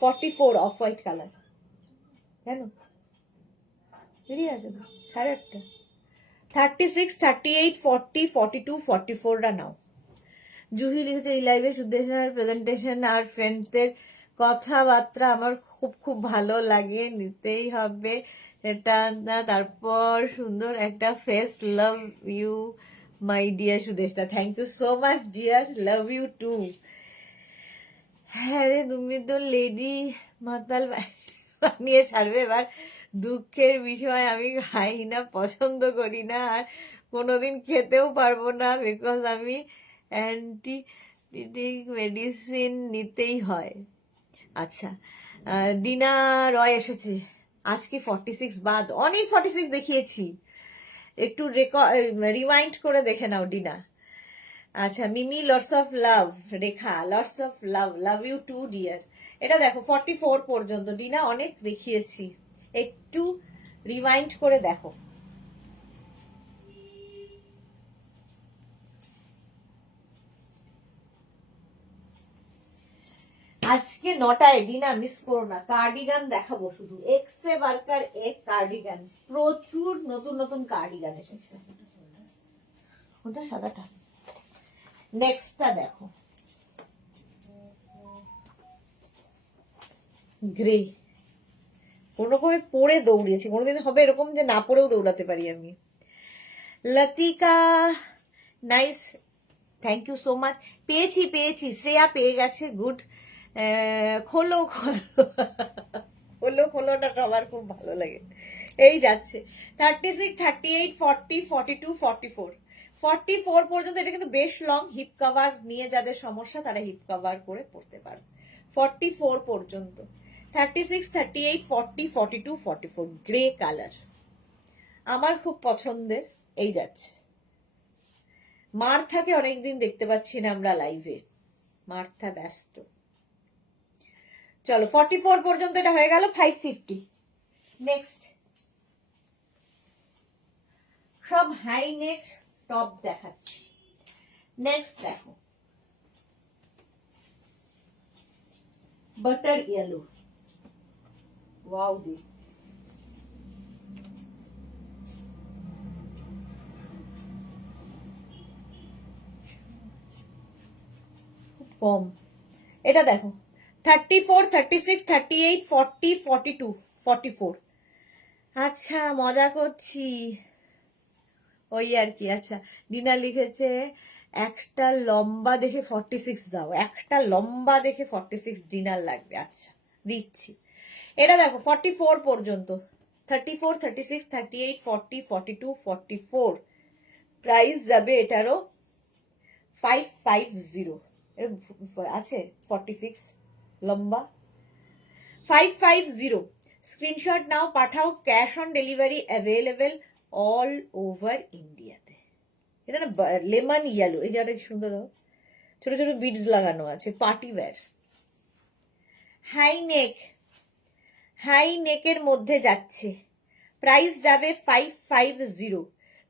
44 অফ হোয়াইট কালার, কেন বেরিয়ে আসে না? 8:30। 36, 38, 40, 42, 44টা নাও। জুহি লিখেছে, এই লাইভে সুদেশনার প্রেজেন্টেশন আর ফ্রেন্ডসদের কথাবার্তা আমার খুব খুব ভালো লাগে, নিতেই হবে এটা না। তারপর সুন্দর একটা face, love you my dear Sudeshna. Thank you so much dear, love you too. হ্যাঁ রে, তুমি তো লেডি মাতাল বানিয়ে ছাড়বে এবার। দুঃখের বিষয়, আমি খাই না, পছন্দ করি না, আর কোনোদিন খেতেও পারবো না, বিকজ আমি অ্যান্টিবায়োটিক মেডিসিন নিতেই হয়। আচ্ছা, ডিনা রয় এসেছে আজকে 46 বাদ, অনেক 46 দেখিয়েছি, একটু রিমাইন্ড করে দেখে নাও ডিনা। আচ্ছা, Mimi lots of love, Rekha lots of love, love you too dear. এটা দেখো 44 পর্যন্ত, ডিনা অনেক দেখিয়েছি, একটু রিমাইন্ড করে দেখো। আজকে 9টায়, ডিনা মিস করো না। কার্ডিগান দেখাবো শুধু, এক্সে বার্কার এক কার্ডিগান, প্রচুর নতুন নতুন কার্ডিগান এসেছে। ওটা সাদাটা। নেক্সটটা দেখো, গ্রে। কোনো রকমে পরে দৌড়িয়েছি, কোনোদিন হবে এরকম যে না পরেও দৌড়াতে পারি আমি। Latika nice, thank you so much. পেয়েছি পেয়েছি, শ্রেয়া পেয়ে গেছে, গুড। খোলো খোলো খোলো, খোলোটা সবার খুব ভালো লাগে। এই যাচ্ছে 36, 38, 40, 42, 44, 44 পর্যন্ত। এটা কিন্তু বেশ লং, হিপ কভার নিয়ে যাদের সমস্যা তারা হিপ কভার করে পড়তে পারবে। 44 পর্যন্ত। 36, 38, 40, 42, 44 গ্রে কালার আমার খুব পছন্দের। এই যাচ্ছে মার্থাকে অনেকদিন দেখতে পাচ্ছি না আমরা লাইভে, মার্থা ব্যস্ত। চলো 44 পর্যন্ত এটা হয়ে গেল। 550। নেক্সট সব হাই নেক টপ দেখাচ্ছি। নেক্সট দেখো বাটার ইয়েলো, ওয়াও দি কম। এটা দেখো 34, 36, 38, 40, 42, 44। আচ্ছা মজা করছি ওই আর কি। আচ্ছা ডিনা লিখেছে একটা লম্বা দেখে 46 দাও, একটা লম্বা দেখে 46 ডিনার লাগবে। আচ্ছা দিচ্ছি। এটা দেখো 44 পর্যন্ত। 34, 36, 38, 40, 42, 44 প্রাইস যাবে এটারও 550। আছে 46 লম্বা 550। স্ক্রিনশট নাও, পাঠাও। Cash on delivery available all over ইন্ডিয়াতে। এটা না লেমন ইয়েলো, এই যে সুন্দর দাও, ছোট ছোট বিডস লাগানো আছে, পার্টি ওয়্যার। হাই নেক, হাই নেকের মধ্যে যাচ্ছে, প্রাইস যাবে 550।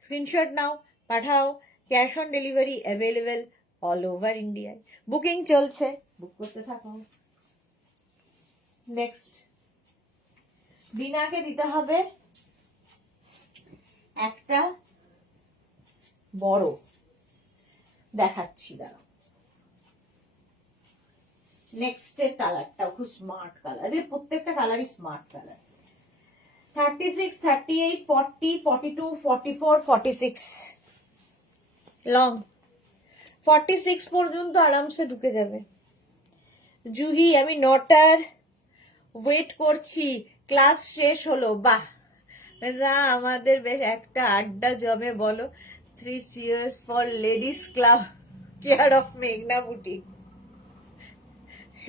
স্ক্রিনশট নাও, পাঠাও। Cash on delivery available all over ইন্ডিয়ায়। বুকিং চলছে, বুক করতে থাকো। নেক্সট দিনাকে দিতে হবে একটা বড়, দেখাচ্ছি দাঁড়াও। নেক্সট এর কালারটাও খুব স্মার্ট কালার, এদের প্রত্যেকটা কালারই স্মার্ট কালার। 36, 38, 40, 42, 44, 46 লং। 46 পর্যন্ত আরামসে ঢুকে যাবে। জুহি আমি 9টার ওয়েট করছি, ক্লাস শেষ হলো। বাহ, আমাদের বেশ একটা আড্ডা জমে বলো। 3 cheers for ladies club care of মেঘনা বুটিক।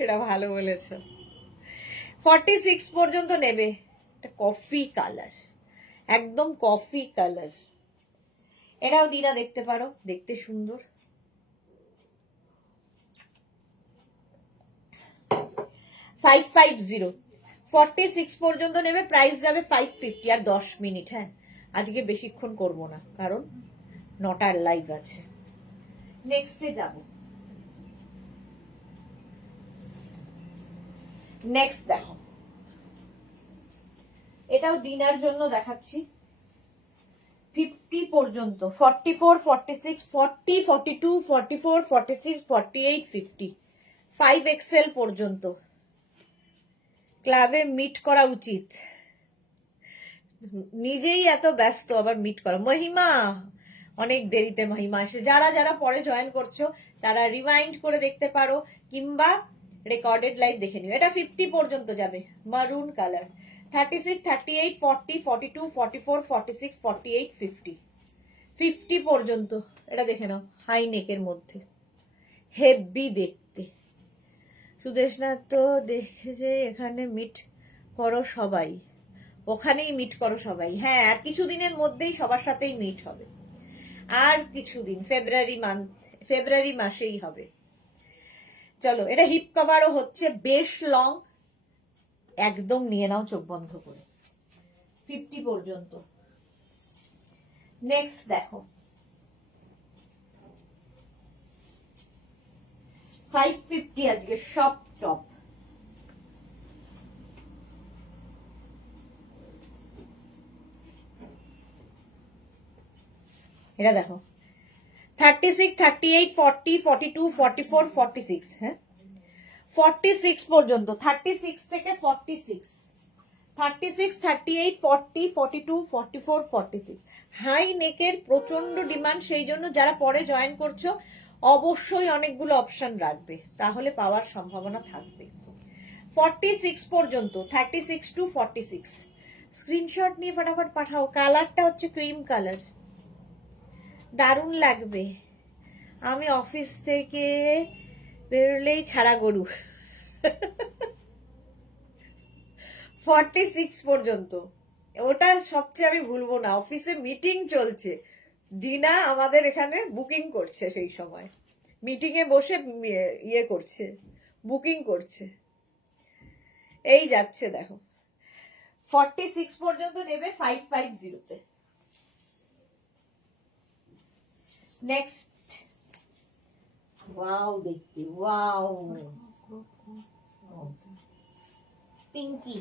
এটা ভালো বলেছ। 46 পর্যন্ত নেবে। কফি কালার, একদম কফি কালার। এটাও দিনা দেখতে পারো, দেখতে সুন্দর। 550। 46 পর্যন্ত নেবে, প্রাইস যাবে 550। আর 10 মিনিট। হ্যাঁ আজকে বেশিক্ষণ করব না, কারণ 9টার লাইভ আছে। নেক্সটে যাব। নেক্সট দেখো, এটাও দিনার জন্য দেখাচ্ছি। 50 পর্যন্ত। 44, 46, 40, 42, 44, 46, 48, 50 5XL পর্যন্ত। ক্লাবে মিট করা উচিত, নিজেই এত ব্যস্ত আবার মিট করা। মহিমা অনেক দেরিতে মহিমা আসে। যারা যারা পরে জয়েন করছো তারা রিমাইন্ড করে দেখতে পারো, কিংবা রেকর্ডেড লাইভ দেখে নিও। এটা 50 পর্যন্ত যাবে, মারুন কালার। 36, 38, 40, 42, 44, 46, 48, 50 50 পর্যন্ত। এটা দেখে নাও, হাই নেকের মধ্যে, হেভি দেখতে। সুদেশনা তো দেখেছে এখানে মিট করো সবাই, ওখানেই মিট করো সবাই। হ্যাঁ আর কিছুদিনের মধ্যেই সবার সাথেই মিট হবে, আর কিছুদিন, ফেব্রুয়ারি মাসেই হবে। চলো এটা হিপ কভারও হচ্ছে, বেশ লং, একদম নিয়ে নাও চোখ বন্ধ করে। 50 পর্যন্ত। নেক্সট দেখো 550 আজকে সব টপ। এটা দেখো 36, 38, 40, 42, 44, 46। হ্যাঁ 46 পর্যন্ত। 36 থেকে 46, 36, 38, 40, 42, 44, 46 হাই নেকের প্রচন্ড ডিমান্ড। সেই জন্য যারা পরে জয়েন করছো অবশ্যই অনেকগুলো অপশন রাখবে, তাহলে পাওয়ার সম্ভাবনা থাকবে। 46 পর্যন্ত। 36 to 46 স্ক্রিনশট নিয়ে ফটাফট পাঠাও। কালারটা হচ্ছে ক্রিম কালার, দারুণ লাগবে। আমি অফিস থেকে বেরোলেই ছাড়া গরু। 46 পর্যন্ত, ওটা সবচেয়ে আমি ভুলবো না। অফিসে মিটিং চলছে, ডিনা আমাদের এখানে বুকিং করছে, সেই সময় মিটিং এ বসে ইয়ে করছে, বুকিং করছে। এই যাচ্ছে দেখো, 46 পর্যন্ত নেবে 550-তে। নেক্সট, ওয়াও দেখতে, ওয়াও পিঙ্কি,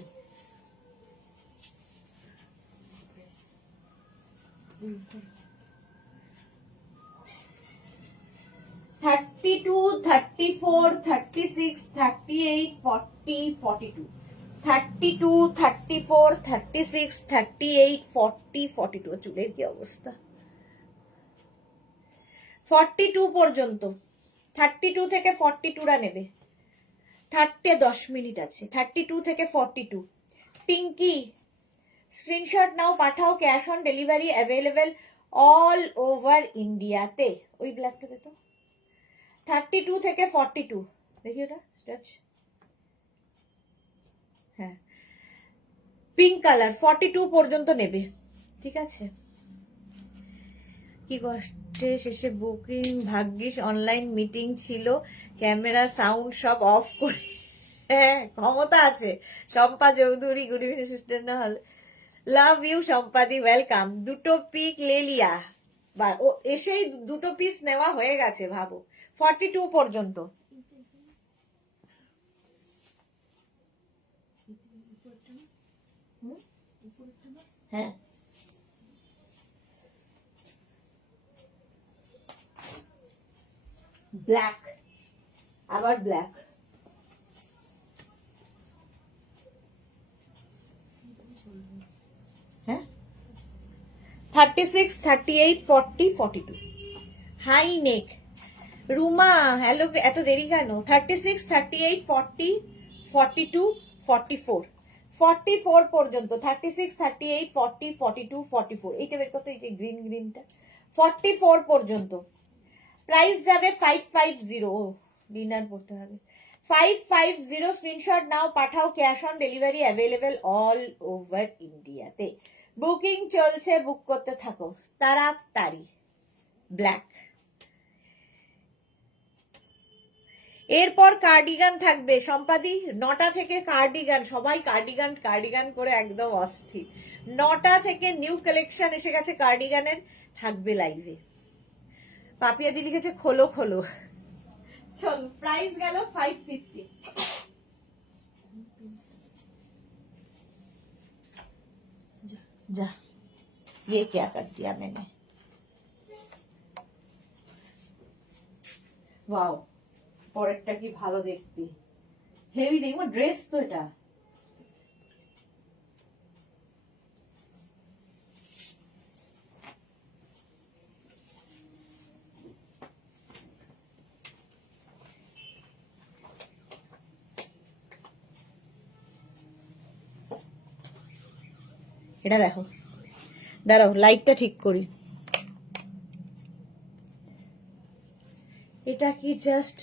থার্টি টু, 34, 36, 38, 40, 42, 32, 34, 36, 38, 40, 42। চুলের কি অবস্থা! 42 পর্যন্ত, 32 থেকে 42রা নেবে। 10 মিনিট আছে। 32 থেকে 42। পিঙ্কি, স্ক্রিনশট নাও, পাঠাও। Cash on delivery available all over ইন্ডিয়াতে। ওই ব্ল্যাকটাতে তো 32 থেকে 42, দেখি ওটা স্ট্রেচ, হ্যাঁ পিঙ্ক কালার। 42 পর্যন্ত নেবে, ঠিক আছে। কি কষ্টে শেষে বুকিং, ভাগ্যিস অনলাইন মিটিং ছিল, ক্যামেরা সাউন্ড সব অফ করে। হ্যাঁ, ক্ষমতা আছে। Shampa Chowdhury, good evening sister না হল, লাভ ইউ শম্পাদি, ওয়েলকাম। দুটো পিক লেলিয়া, বা ও এসেই দুটো পিস নেওয়া হয়ে গেছে, ভাবো। 42 পর্যন্ত। হ্যাঁ, ব্ল্যাক, আবার ব্ল্যাক। হ্যাঁ, 36, 38, 40, 42। High neck. রুমা, হ্যালো, এত দেরি কেন? 36, 38, 40, 42, 44, 44 পর্যন্ত। 36, 38, 40, 42, 44। এইটা বের করতে, এই যে গ্রিন গ্রিনটা। 44 পর্যন্ত। প্রাইস যাবে 550। ডিনার করতে হবে। 550 স্ক্রিনশট নাও, পাঠাও। Cash on delivery available all over ইন্ডিয়াতে। বুকিং চলছে, বুক করতে থাকো তাড়াতাড়ি। ব্ল্যাক। এরপর কার্ডিগান থাকবে সম্পাদি, 9টা থেকে কার্ডিগান। সবাই কার্ডিগান কার্ডিগান করে একদম অস্থির। 9টা থেকে নিউ কালেকশন এসে গেছে কার্ডিগানের, থাকবে লাইভে। পাপিয়া দি লিখেছে খোলো খোলো। চল, প্রাইস গেল 550। जा, ये क्या कर दिया मैंने। ওয়াও, পরেরটা কি ভালো দেখতে, হেভি দেখবো। ড্রেস তো এটা। এটা দেখো, দাঁড়াও লাইটটা ঠিক করি। এটা কি জাস্ট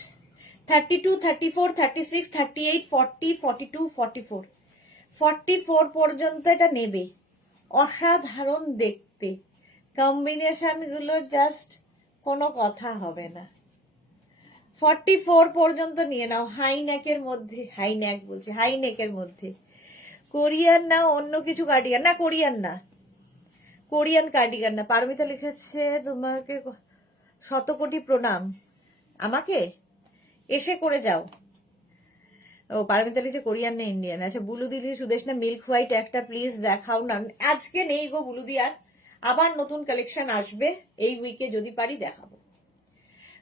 32, 34, 36, 38, 40, 42, 44, 44 পর্যন্ত এটা নেবে। অসাধারণ দেখতে, কম্বিনেশন গুলো জাস্ট কোনো কথা হবে না। 44 পর্যন্ত নিয়ে নাও। হাইনেকের মধ্যে, হাইনেক বলছে, হাইনেকের মধ্যে। কোরিয়ান না অন্য কিছু কার্ডিগান? না, কোরিয়ান না, কোরিয়ান কার্ডিগান না। পারমিতা লিখেছে তোমাকে 100 কোটি প্রণাম। আমাকে এসে করে যাও। ও, পারমিতা লিখেছে কোরিয়ান না ইন্ডিয়ান। আচ্ছা, বুলুদি সুদেশ না মিল্ক হোয়াইট একটা প্লিজ দেখাও না। আজকে নেই গো বুলুদি, আর আবার নতুন কালেকশন আসবে এই উইকে, যদি পারি দেখাবো।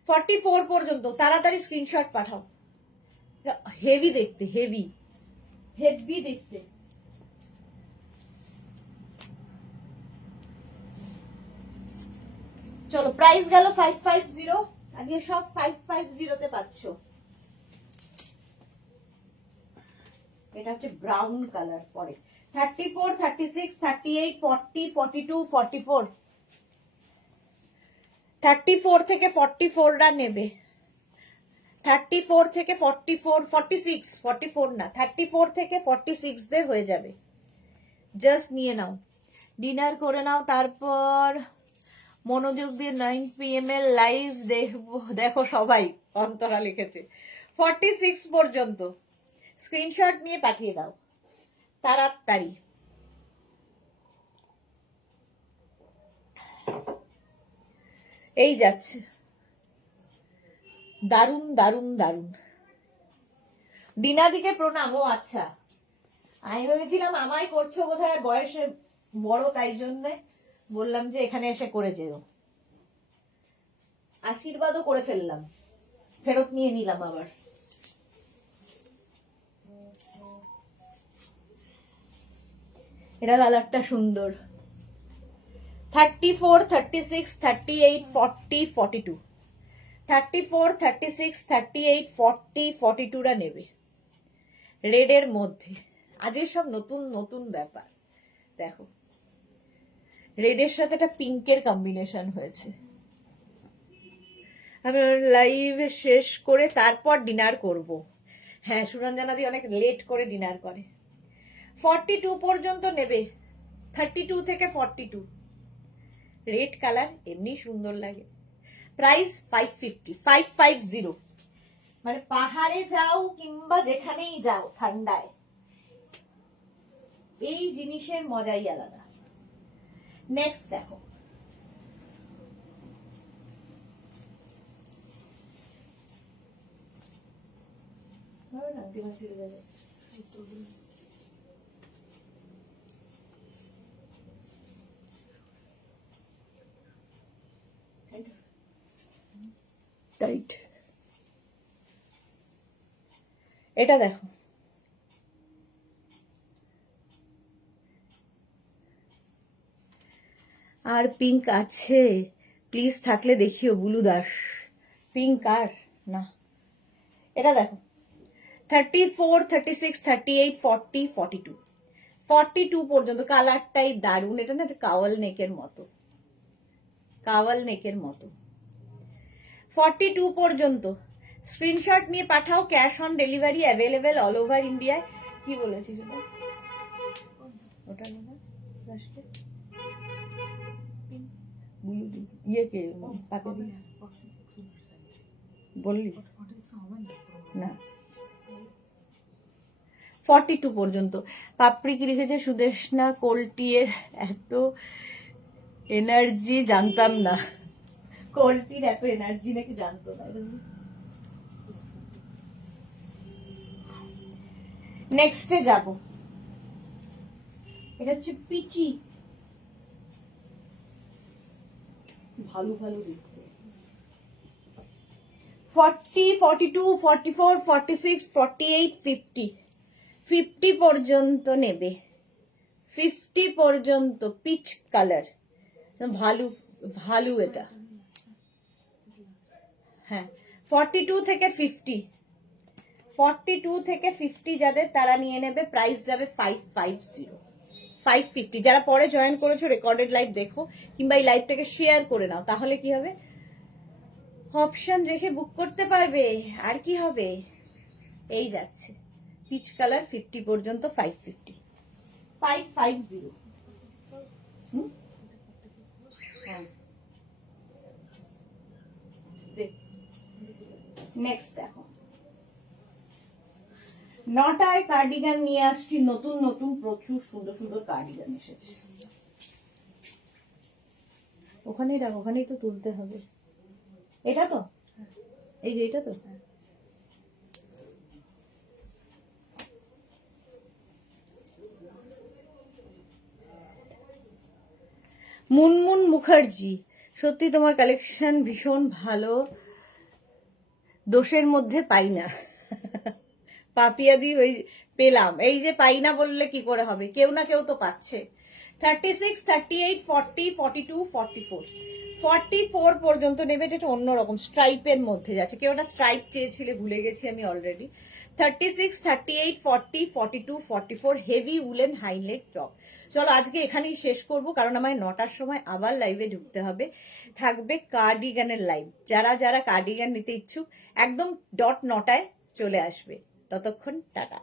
44 পর্যন্ত, তাড়াতাড়ি স্ক্রিনশট পাঠাও। হেভি দেখতে, হেভি হেভি দেখতে। চলো, প্রাইস গেল 550। আজকে সব 550-তে পাচ্ছ। এটা হচ্ছে ব্রাউন কালার। পরে 34, 36, 38, 40, 42, 44। 34 থেকে 44রা নেবে, 34 থেকে 44, 46, 44 না, 34 থেকে 46দের হয়ে যাবে। জাস্ট নিয়ে নাও, ডিনার করে নাও, তারপর মনোযোগ দিয়ে 9 PM এর লাইভ দেখো সবাই। অন্তরা লিখেছে 46 পর্যন্ত স্ক্রিনশট নিয়ে পাঠিয়ে দাও তাড়াতাড়ি। এই যাচ্ছে, দারুন দারুন দারুন। দিনাদিকে প্রণাম। ও আচ্ছা, আমি ভেবেছিলাম আমায় করছো বোধহয়, বয়সে বড় তাই জন্য বললাম যে এখানে এসে করে যেও। আশীর্বাদও করে ফেললাম, ফেরত নিয়ে নিলাম আবার। এটা কালারটা সুন্দর। 34, 36, 38, 40, 42, 34, 36, 38, 40, 42রা নেবে রেডের মধ্যে। আজকে সব নতুন নতুন ব্যাপার। দেখো, রেডের সাথে একটা পিঙ্কের কম্বিনেশন হয়েছে। আমি লাইভ শেষ করে তারপর ডিনার করব। হ্যাঁ, সুরঞ্জনাদি অনেক লেট করে ডিনার করে। 42 পর্যন্ত নেবে, 32 থেকে 42। রেড কালার এমনি সুন্দর লাগে। প্রাইস 550, 550। মানে পাহাড়ে যাও কিংবা যেখানেই যাও ঠান্ডায়, এই জিনিসের মজাই আলাদা। নেক্সট দেখো, টাইট। এটা দেখো, আর পিঙ্ক আছে প্লিজ, থাকলে দেখিও। বুলু দাস, পিঙ্ক আর না। এটা দেখো, 34, 36, 38, 40, 42, 42 পর্যন্ত। কালারটাই দারুণ। এটা না কাওয়াল নেকের মতো, কাওয়াল নেকের মতো। 42 পর্যন্ত স্ক্রিনশট নিয়ে পাঠাও। Cash on delivery available all over ইন্ডিয়ায়। কি বলেছিস ওটা? ইয়ে কে পাকে বললি না? 42 পর্যন্ত। পাপড়ি কি লিখেছে সুদেশনা কোল্টিয়ের। এত এনার্জি জানতাম না, কোল্টির এত এনার্জি নাকি জানতো না। নেক্সটে যাব। এটা হচ্ছে পিচি, ভালো ভালো দেখতে। 40, 42, 44, 46, 48, 50, 50 পর্যন্ত নেবে। 50 পর্যন্ত পিচ কালার, ভালো ভালো এটা। হ্যাঁ, 42 থেকে 50, 42 থেকে 50 যাদের তারা নিয়ে নেবে। প্রাইস যাবে 550, 550। যারা পরে জয়েন করেছো রেকর্ডেড লাইভ দেখো, কিংবা এই লাইভটাকে শেয়ার করে নাও, তাহলে কি হবে, অপশন রেখে বুক করতে পারবে। আর কি হবে, এই যাচ্ছে পিচ কালার 50 পর্যন্ত, 550, 550। নেক্সট দেখো, 9টায় কার্ডিগান নিয়ে আসছি। নতুন নতুন প্রচুর সুন্দর সুন্দর কার্ডিগান এসেছে। ওখানেই রাখো, ওখানেই তো তুলতে হবে। এটা তো, এই যে এটা তো। মুনমুন মুখার্জি, সত্যি তোমার কালেকশন ভীষণ ভালো, দোষের মধ্যে পাই না। পাপিয়াদি ওই পেলাম, এই যে পাই না বললে কি করে হবে, কেউ না কেউ তো পাচ্ছে। 36, 38, 40, 42, 44, 44 পর্যন্ত নেবে। এটা অন্যরকম স্ট্রাইপের মধ্যে যাচ্ছে। কেউ একটা স্ট্রাইপ চেয়েছিলে, ভুলে গেছি আমি already. 36, 38, 40, 42, 44 heavy woollen high neck top. চলো আজকে এখানেই শেষ করব, কারণ আমায় 9টার সময় আবার লাইভে ঢুকতে হবে। থাকবে কার্ডিগানের লাইভ, যারা যারা কার্ডিগান নিতে ইচ্ছুক একদম ডট 9টায় চলে আসবে। ততক্ষণ টাটা।